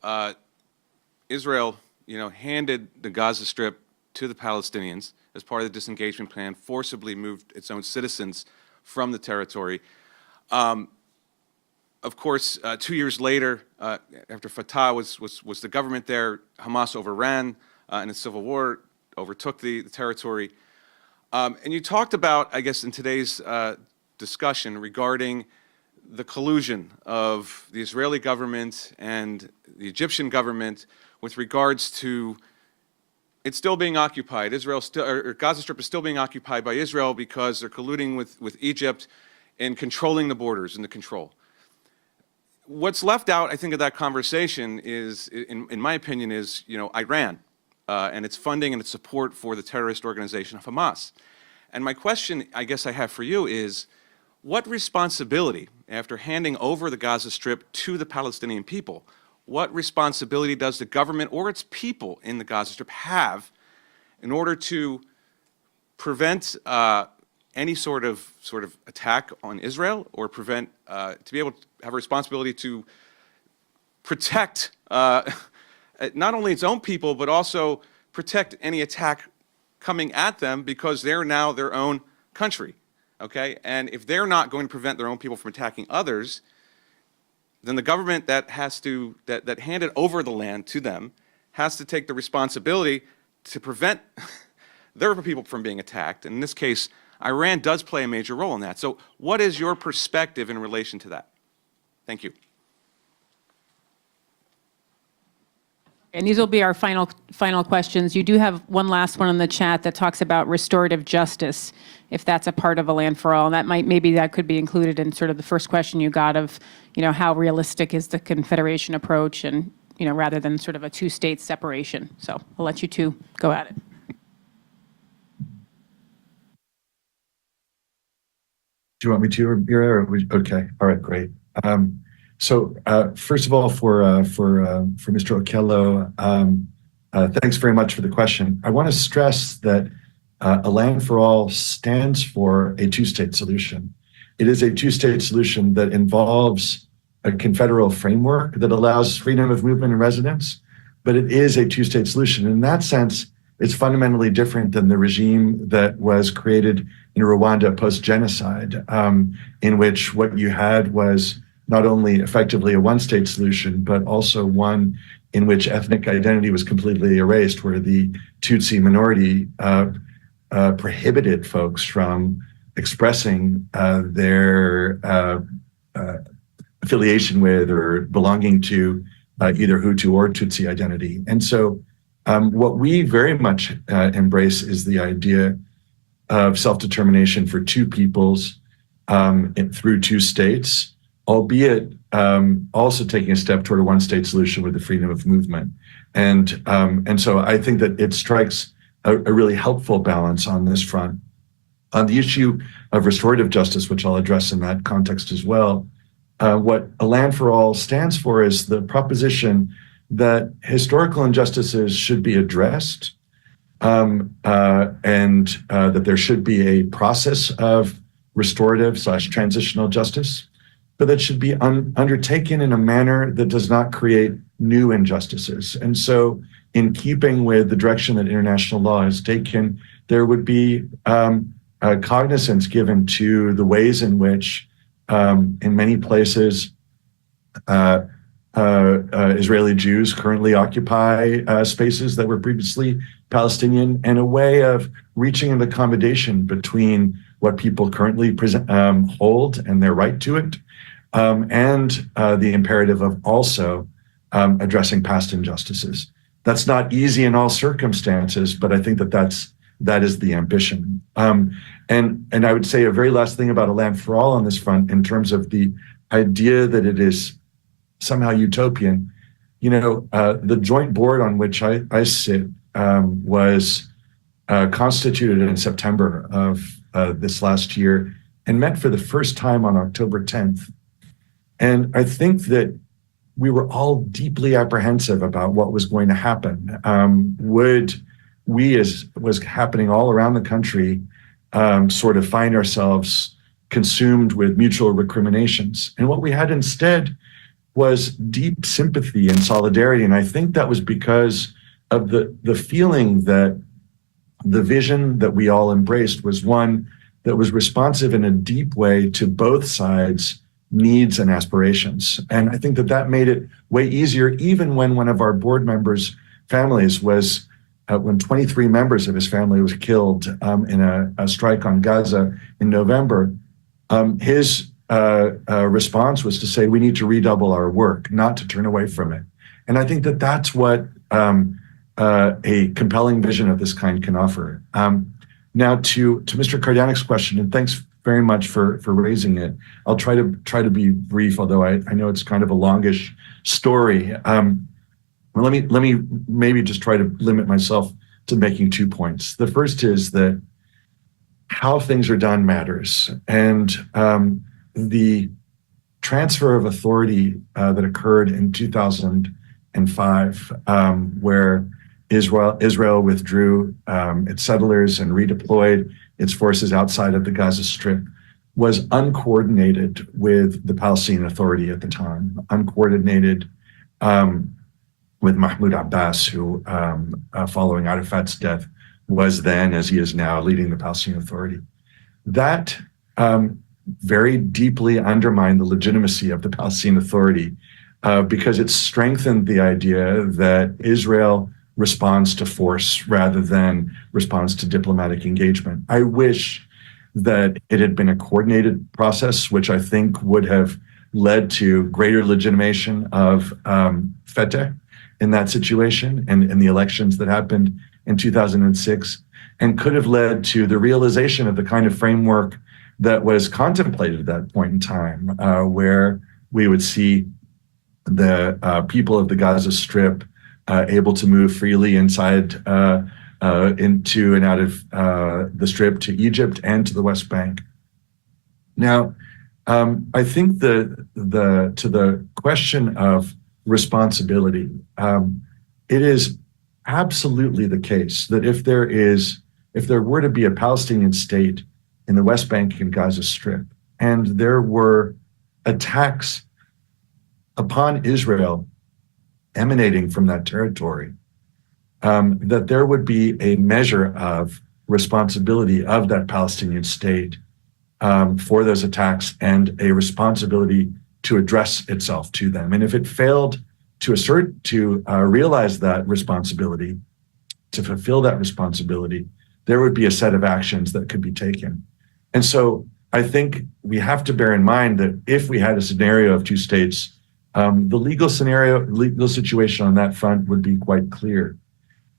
Israel, handed the Gaza Strip to the Palestinians as part of the disengagement plan, forcibly moved its own citizens from the territory. of course, 2 years later, after Fatah was the government there, Hamas overran in a civil war, overtook the territory. And you talked about, I guess, in today's discussion regarding the collusion of the Israeli government and the Egyptian government with regards to it's still being occupied. Gaza Strip is still being occupied by Israel because they're colluding with Egypt in controlling the borders and the control. What's left out, I think, of that conversation is, in my opinion, is Iran and its funding and its support for the terrorist organization of Hamas. And my question, I guess, I have for you is, what responsibility, after handing over the Gaza Strip to the Palestinian people, what responsibility does the government or its people in the Gaza Strip have in order to prevent any sort of attack on Israel, or prevent to be able to have a responsibility to protect not only its own people, but also protect any attack coming at them, because they're now their own country, okay? And if they're not going to prevent their own people from attacking others, then the government that handed over the land to them has to take the responsibility to prevent their people from being attacked. And in this case, Iran does play a major role in that. So what is your perspective in relation to that? Thank you. And these will be our final questions. You do have one last one in the chat that talks about restorative justice, if that's a part of a land for all. And maybe that could be included in sort of the first question you got of, how realistic is the Confederation approach, and, rather than sort of a two-state separation. So I'll let you two go at it. Do you want me to, Mira? Okay. All right. Great. So first of all, for Mr. Okello, thanks very much for the question. I want to stress that a land for all stands for a two-state solution. It is a two-state solution that involves a confederal framework that allows freedom of movement and residence, but it is a two-state solution. In that sense, it's fundamentally different than the regime that was created in Rwanda post-genocide, in which what you had was not only effectively a one-state solution, but also one in which ethnic identity was completely erased, where the Tutsi minority prohibited folks from expressing their affiliation with or belonging to either Hutu or Tutsi identity. And so what we very much embrace is the idea of self-determination for two peoples through two states, albeit also taking a step toward a one-state solution with the freedom of movement. And so I think that it strikes a really helpful balance on this front. On the issue of restorative justice, which I'll address in that context as well, what A Land for All stands for is the proposition that historical injustices should be addressed, and that there should be a process of restorative/transitional justice, but that should be undertaken in a manner that does not create new injustices. And so in keeping with the direction that international law has taken, there would be cognizance given to the ways in which in many places Israeli Jews currently occupy spaces that were previously Palestinian, and a way of reaching an accommodation between what people currently hold and their right to it, and the imperative of also addressing past injustices. That's not easy in all circumstances, but I think that is the ambition. And I would say a very last thing about A Land for All on this front, in terms of the idea that it is somehow utopian. The joint board on which I sit was constituted in September of this last year and met for the first time on October 10th. And I think that we were all deeply apprehensive about what was going to happen. Would we, as was happening all around the country, sort of find ourselves consumed with mutual recriminations? And what we had instead was deep sympathy and solidarity. And I think that was because of the feeling that the vision that we all embraced was one that was responsive in a deep way to both sides' needs and aspirations. And I think that that made it way easier, even when one of our board members' families was, when 23 members of his family was killed in a strike on Gaza in November. His response was to say, we need to redouble our work, not to turn away from it. And I think that that's what a compelling vision of this kind can offer. Now to Mr. Kardanik's question, and thanks very much for raising it. I'll try to be brief, although I know it's kind of a longish story. Well, let me maybe just try to limit myself to making 2 points. The first is that how things are done matters, and the transfer of authority that occurred in 2005, where Israel withdrew its settlers and redeployed its forces outside of the Gaza Strip, was uncoordinated with the Palestinian Authority at the time, uncoordinated with Mahmoud Abbas, who, following Arafat's death, was then, as he is now, leading the Palestinian Authority. That very deeply undermined the legitimacy of the Palestinian Authority because it strengthened the idea that Israel responds to force rather than responds to diplomatic engagement. I wish that it had been a coordinated process, which I think would have led to greater legitimation of Fatah in that situation and in the elections that happened in 2006, and could have led to the realization of the kind of framework that was contemplated at that point in time, where we would see the people of the Gaza Strip able to move freely inside into and out of the Strip to Egypt and to the West Bank. Now, I think to the question of responsibility, it is absolutely the case that if there were to be a Palestinian state in the West Bank and Gaza Strip, and there were attacks upon Israel emanating from that territory, that there would be a measure of responsibility of that Palestinian state for those attacks and a responsibility to address itself to them. And if it failed to realize that responsibility, to fulfill that responsibility, there would be a set of actions that could be taken. And so I think we have to bear in mind that if we had a scenario of two states, the legal situation on that front would be quite clear.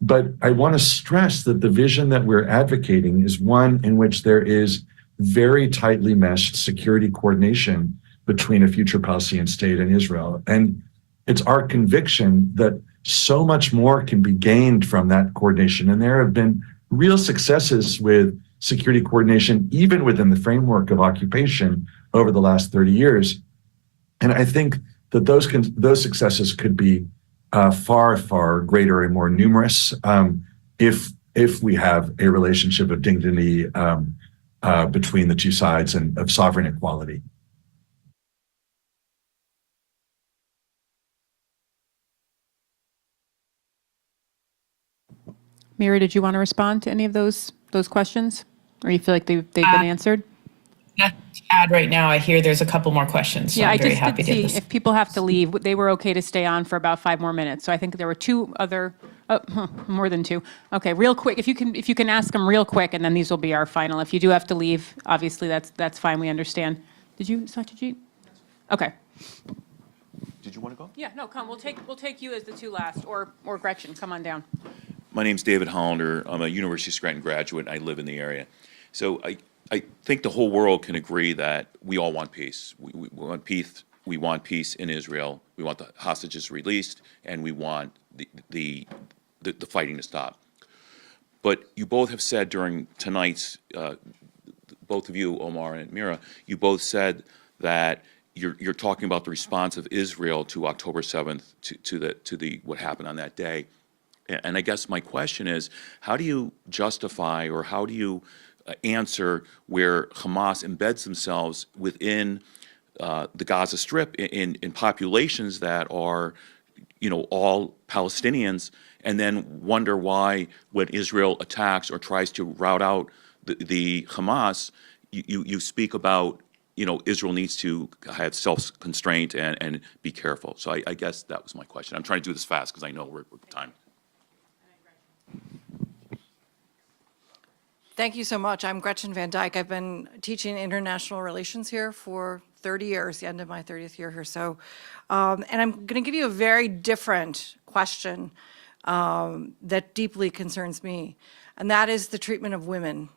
But I want to stress that the vision that we're advocating is one in which there is very tightly meshed security coordination between a future Palestinian state and Israel. And it's our conviction that so much more can be gained from that coordination. And there have been real successes with security coordination, even within the framework of occupation over the last 30 years. And I think that those successes could be far, far greater and more numerous if we have a relationship of dignity between the two sides and of sovereign equality. Mira, did you want to respond to any of those questions? Or you feel like they've been answered? Nothing to add right now. I hear there's a couple more questions, so Yeah, I'm I very just happy did to see listen. if people have to leave, they were okay to stay on for about 5 more minutes. So I think there were 2 other, more than 2. Okay, real quick, if you can ask them real quick, and then these will be our final. If you do have to leave, obviously that's fine. We understand. Did you, Satyajit? Okay. Did you want to go? Yeah, no, come. We'll take you as the 2 last, or Gretchen. Come on down. My name's David Hollander. I'm a University of Scranton graduate. I live in the area. So I think the whole world can agree that we all want peace. We want peace. We want peace in Israel. We want the hostages released, and we want the fighting to stop. But you both have said during tonight's, both of you, Omar and Mira, you both said that you're talking about the response of Israel to October 7th to the what happened on that day. And I guess my question is, how do you justify or how do you answer where Hamas embeds themselves within the Gaza Strip in populations that are, all Palestinians, and then wonder why when Israel attacks or tries to rout out the Hamas, you speak about Israel needs to have self-constraint and be careful. So I guess that was my question. I'm trying to do this fast because I know we're time. Thank you so much. I'm Gretchen Van Dyke. I've been teaching international relations here for 30 years, the end of my 30th year here. So, and I'm going to give you a very different question that deeply concerns me, and that is the treatment of women.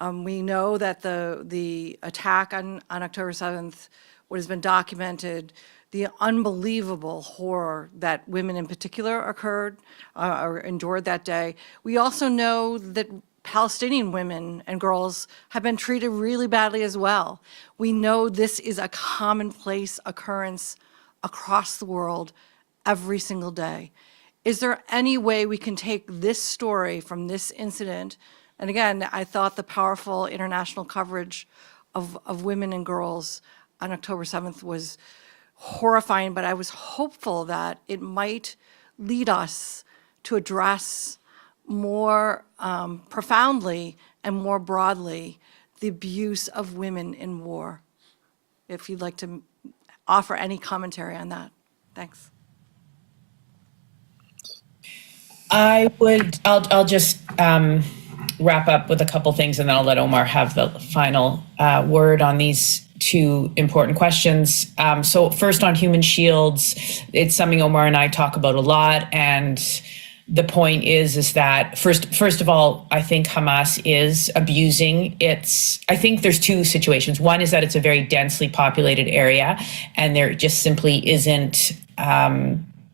We know that the attack on October 7th, what has been documented, the unbelievable horror that women in particular occurred or endured that day. We also know that Palestinian women and girls have been treated really badly as well. We know this is a commonplace occurrence across the world every single day. Is there any way we can take this story from this incident? And again, I thought the powerful international coverage of women and girls on October 7th was horrifying, but I was hopeful that it might lead us to address more profoundly and more broadly the abuse of women in war. If you'd like to offer any commentary on that. Thanks. I'll just wrap up with a couple things, and then I'll let Omar have the final word on these two important questions. So first on human shields, it's something Omar and I talk about a lot, and the point is that first of all, I think Hamas is abusing I think there's two situations. One is that it's a very densely populated area, and there just simply isn't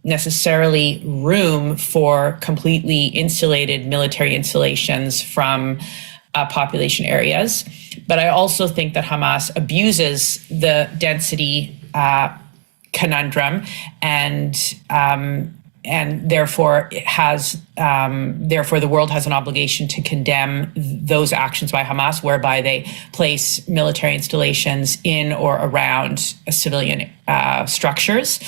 necessarily room for completely insulated military installations from population areas. But I also think that Hamas abuses the density conundrum, and therefore therefore the world has an obligation to condemn those actions by Hamas, whereby they place military installations in or around civilian structures.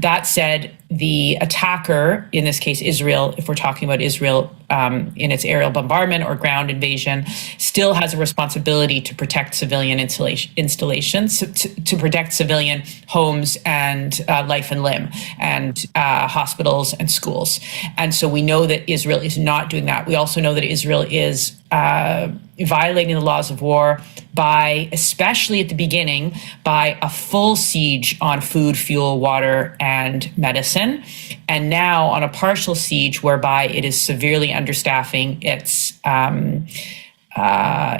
That said, the attacker, in this case Israel, if we're talking about Israel in its aerial bombardment or ground invasion, still has a responsibility to protect civilian installations, to protect civilian homes and life and limb, and hospitals and schools. And so we know that Israel is not doing that. We also know that Israel is violating the laws of war by, especially at the beginning, by a full siege on food, fuel, water, and medicine. And now on a partial siege whereby it is severely understaffing its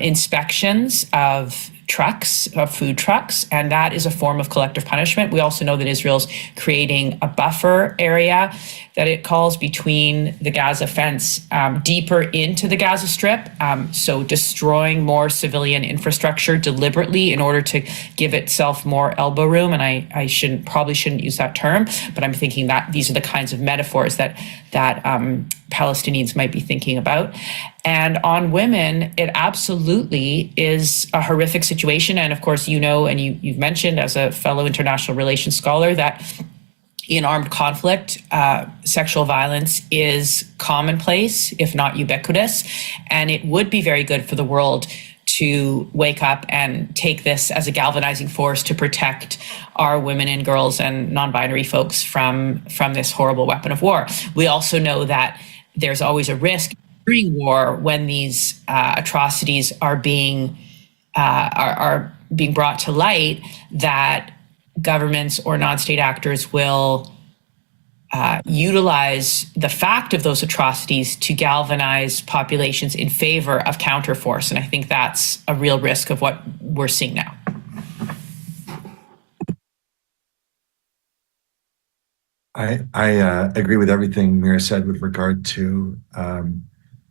inspections of food trucks, and that is a form of collective punishment. We also know that Israel's creating a buffer area that it calls between the Gaza fence deeper into the Gaza Strip, so destroying more civilian infrastructure deliberately in order to give itself more elbow room. And I probably shouldn't use that term, but I'm thinking that these are the kinds of metaphors that Palestinians might be thinking about. And on women, it absolutely is a horrific situation. And of course, and you've mentioned as a fellow international relations scholar that in armed conflict, sexual violence is commonplace, if not ubiquitous. And it would be very good for the world to wake up and take this as a galvanizing force to protect our women and girls and non-binary folks from this horrible weapon of war. We also know that there's always a risk during war when these atrocities are being brought to light, that governments or non-state actors will utilize the fact of those atrocities to galvanize populations in favor of counterforce. And I think that's a real risk of what we're seeing now. I agree with everything Mira said with regard to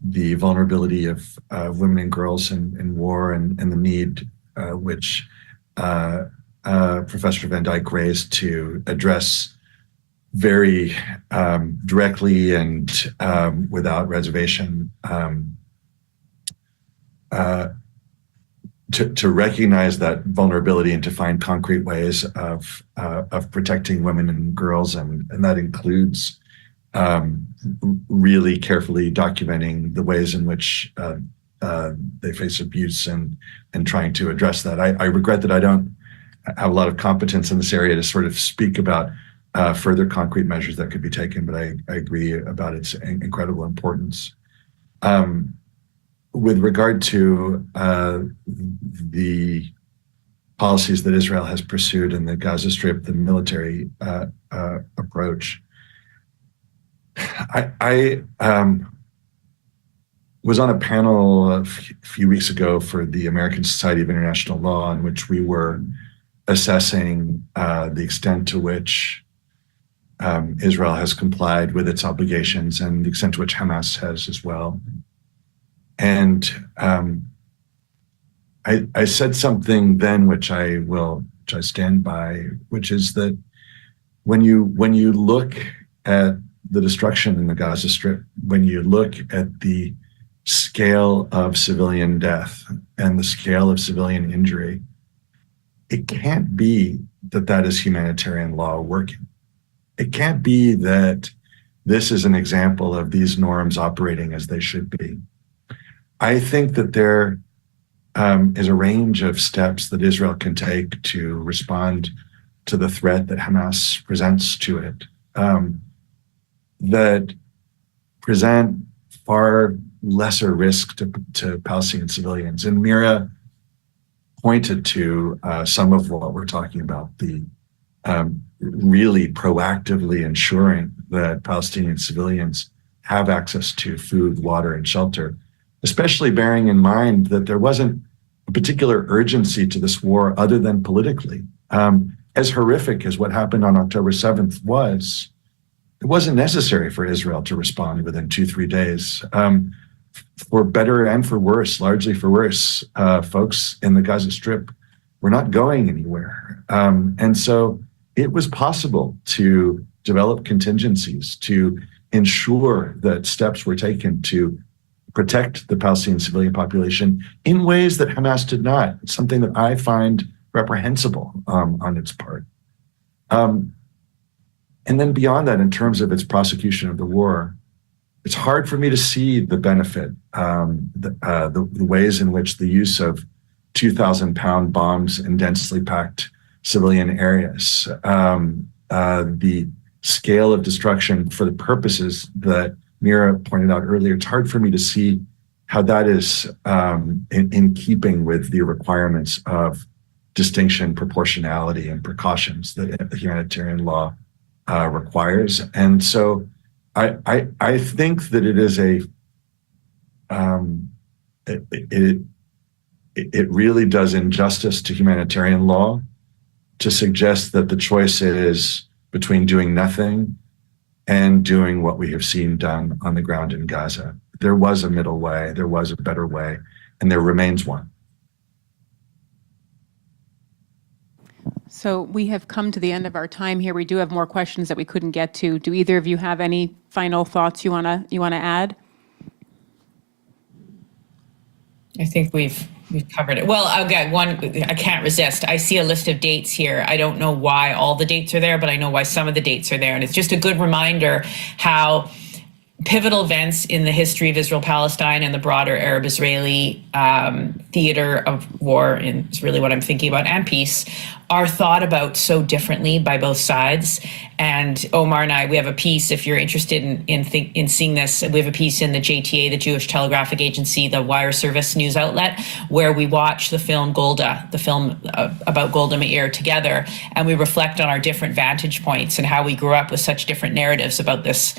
the vulnerability of women and girls in war and the need which Professor Van Dyke raised to address very directly and without reservation to recognize that vulnerability and to find concrete ways of protecting women and girls, and that includes really carefully documenting the ways in which they face abuse and trying to address that. I regret that I don't have a lot of competence in this area to sort of speak about further concrete measures that could be taken, but I agree about its incredible importance. With regard to the policies that Israel has pursued in the Gaza Strip, the military approach, I was on a panel a few weeks ago for the American Society of International Law, in which we were assessing the extent to which Israel has complied with its obligations and the extent to which Hamas has as well. And I said something then, which I stand by, which is that when you look at the destruction in the Gaza Strip, when you look at the scale of civilian death and the scale of civilian injury, it can't be that that is humanitarian law working. It can't be that this is an example of these norms operating as they should be. I think that there is a range of steps that Israel can take to respond to the threat that Hamas presents to it, that present far lesser risk to Palestinian civilians. And Mira pointed to some of what we're talking about, the really proactively ensuring that Palestinian civilians have access to food, water, and shelter, especially bearing in mind that there wasn't a particular urgency to this war other than politically. As horrific as what happened on October 7th was, it wasn't necessary for Israel to respond within 2-3 days. For better and for worse, largely for worse, folks in the Gaza Strip were not going anywhere. And so it was possible to develop contingencies, to ensure that steps were taken to protect the Palestinian civilian population in ways that Hamas did not. It's something that I find reprehensible on its part. And then beyond that, in terms of its prosecution of the war, it's hard for me to see the benefit, the ways in which the use of 2,000-pound bombs in densely packed civilian areas, the scale of destruction for the purposes that Mira pointed out earlier, it's hard for me to see how that is in keeping with the requirements of distinction, proportionality, and precautions that the humanitarian law requires. And so I think that it is it really does injustice to humanitarian law to suggest that the choice is between doing nothing and doing what we have seen done on the ground in Gaza. There was a middle way, there was a better way, and there remains one. So we have come to the end of our time here. We do have more questions that we couldn't get to. Do either of you have any final thoughts you wanna add? I think we've covered it. Well, I've got one, I can't resist. I see a list of dates here. I don't know why all the dates are there, but I know why some of the dates are there. And it's just a good reminder how pivotal events in the history of Israel-Palestine and the broader Arab-Israeli theater of war, and it's really what I'm thinking about, and peace, are thought about so differently by both sides. And Omar and I, we have a piece, if you're interested in seeing this, we have a piece in the JTA, the Jewish Telegraphic Agency, the wire service news outlet, where we watch the film Golda, the film about Golda Meir together, and we reflect on our different vantage points and how we grew up with such different narratives about this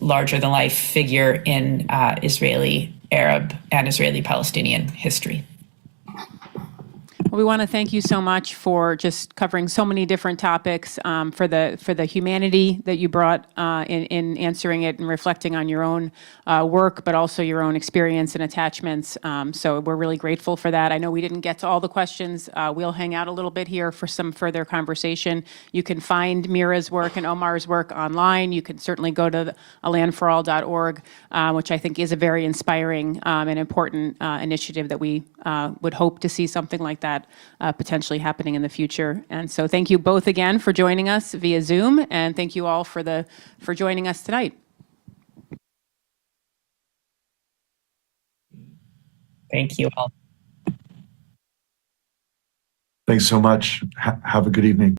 larger-than-life figure in Israeli Arab and Israeli Palestinian history. Well, we want to thank you so much for just covering so many different topics, for the humanity that you brought in answering it and reflecting on your own work, but also your own experience and attachments. So we're really grateful for that. I know we didn't get to all the questions. We'll hang out a little bit here for some further conversation. You can find Mira's work and Omar's work online. You can certainly go to alandforall.org, which I think is a very inspiring and important initiative that we would hope to see something like that potentially happening in the future. And so thank you both again for joining us via Zoom, and thank you all for joining us tonight. Thank you all. Thanks so much. Have a good evening.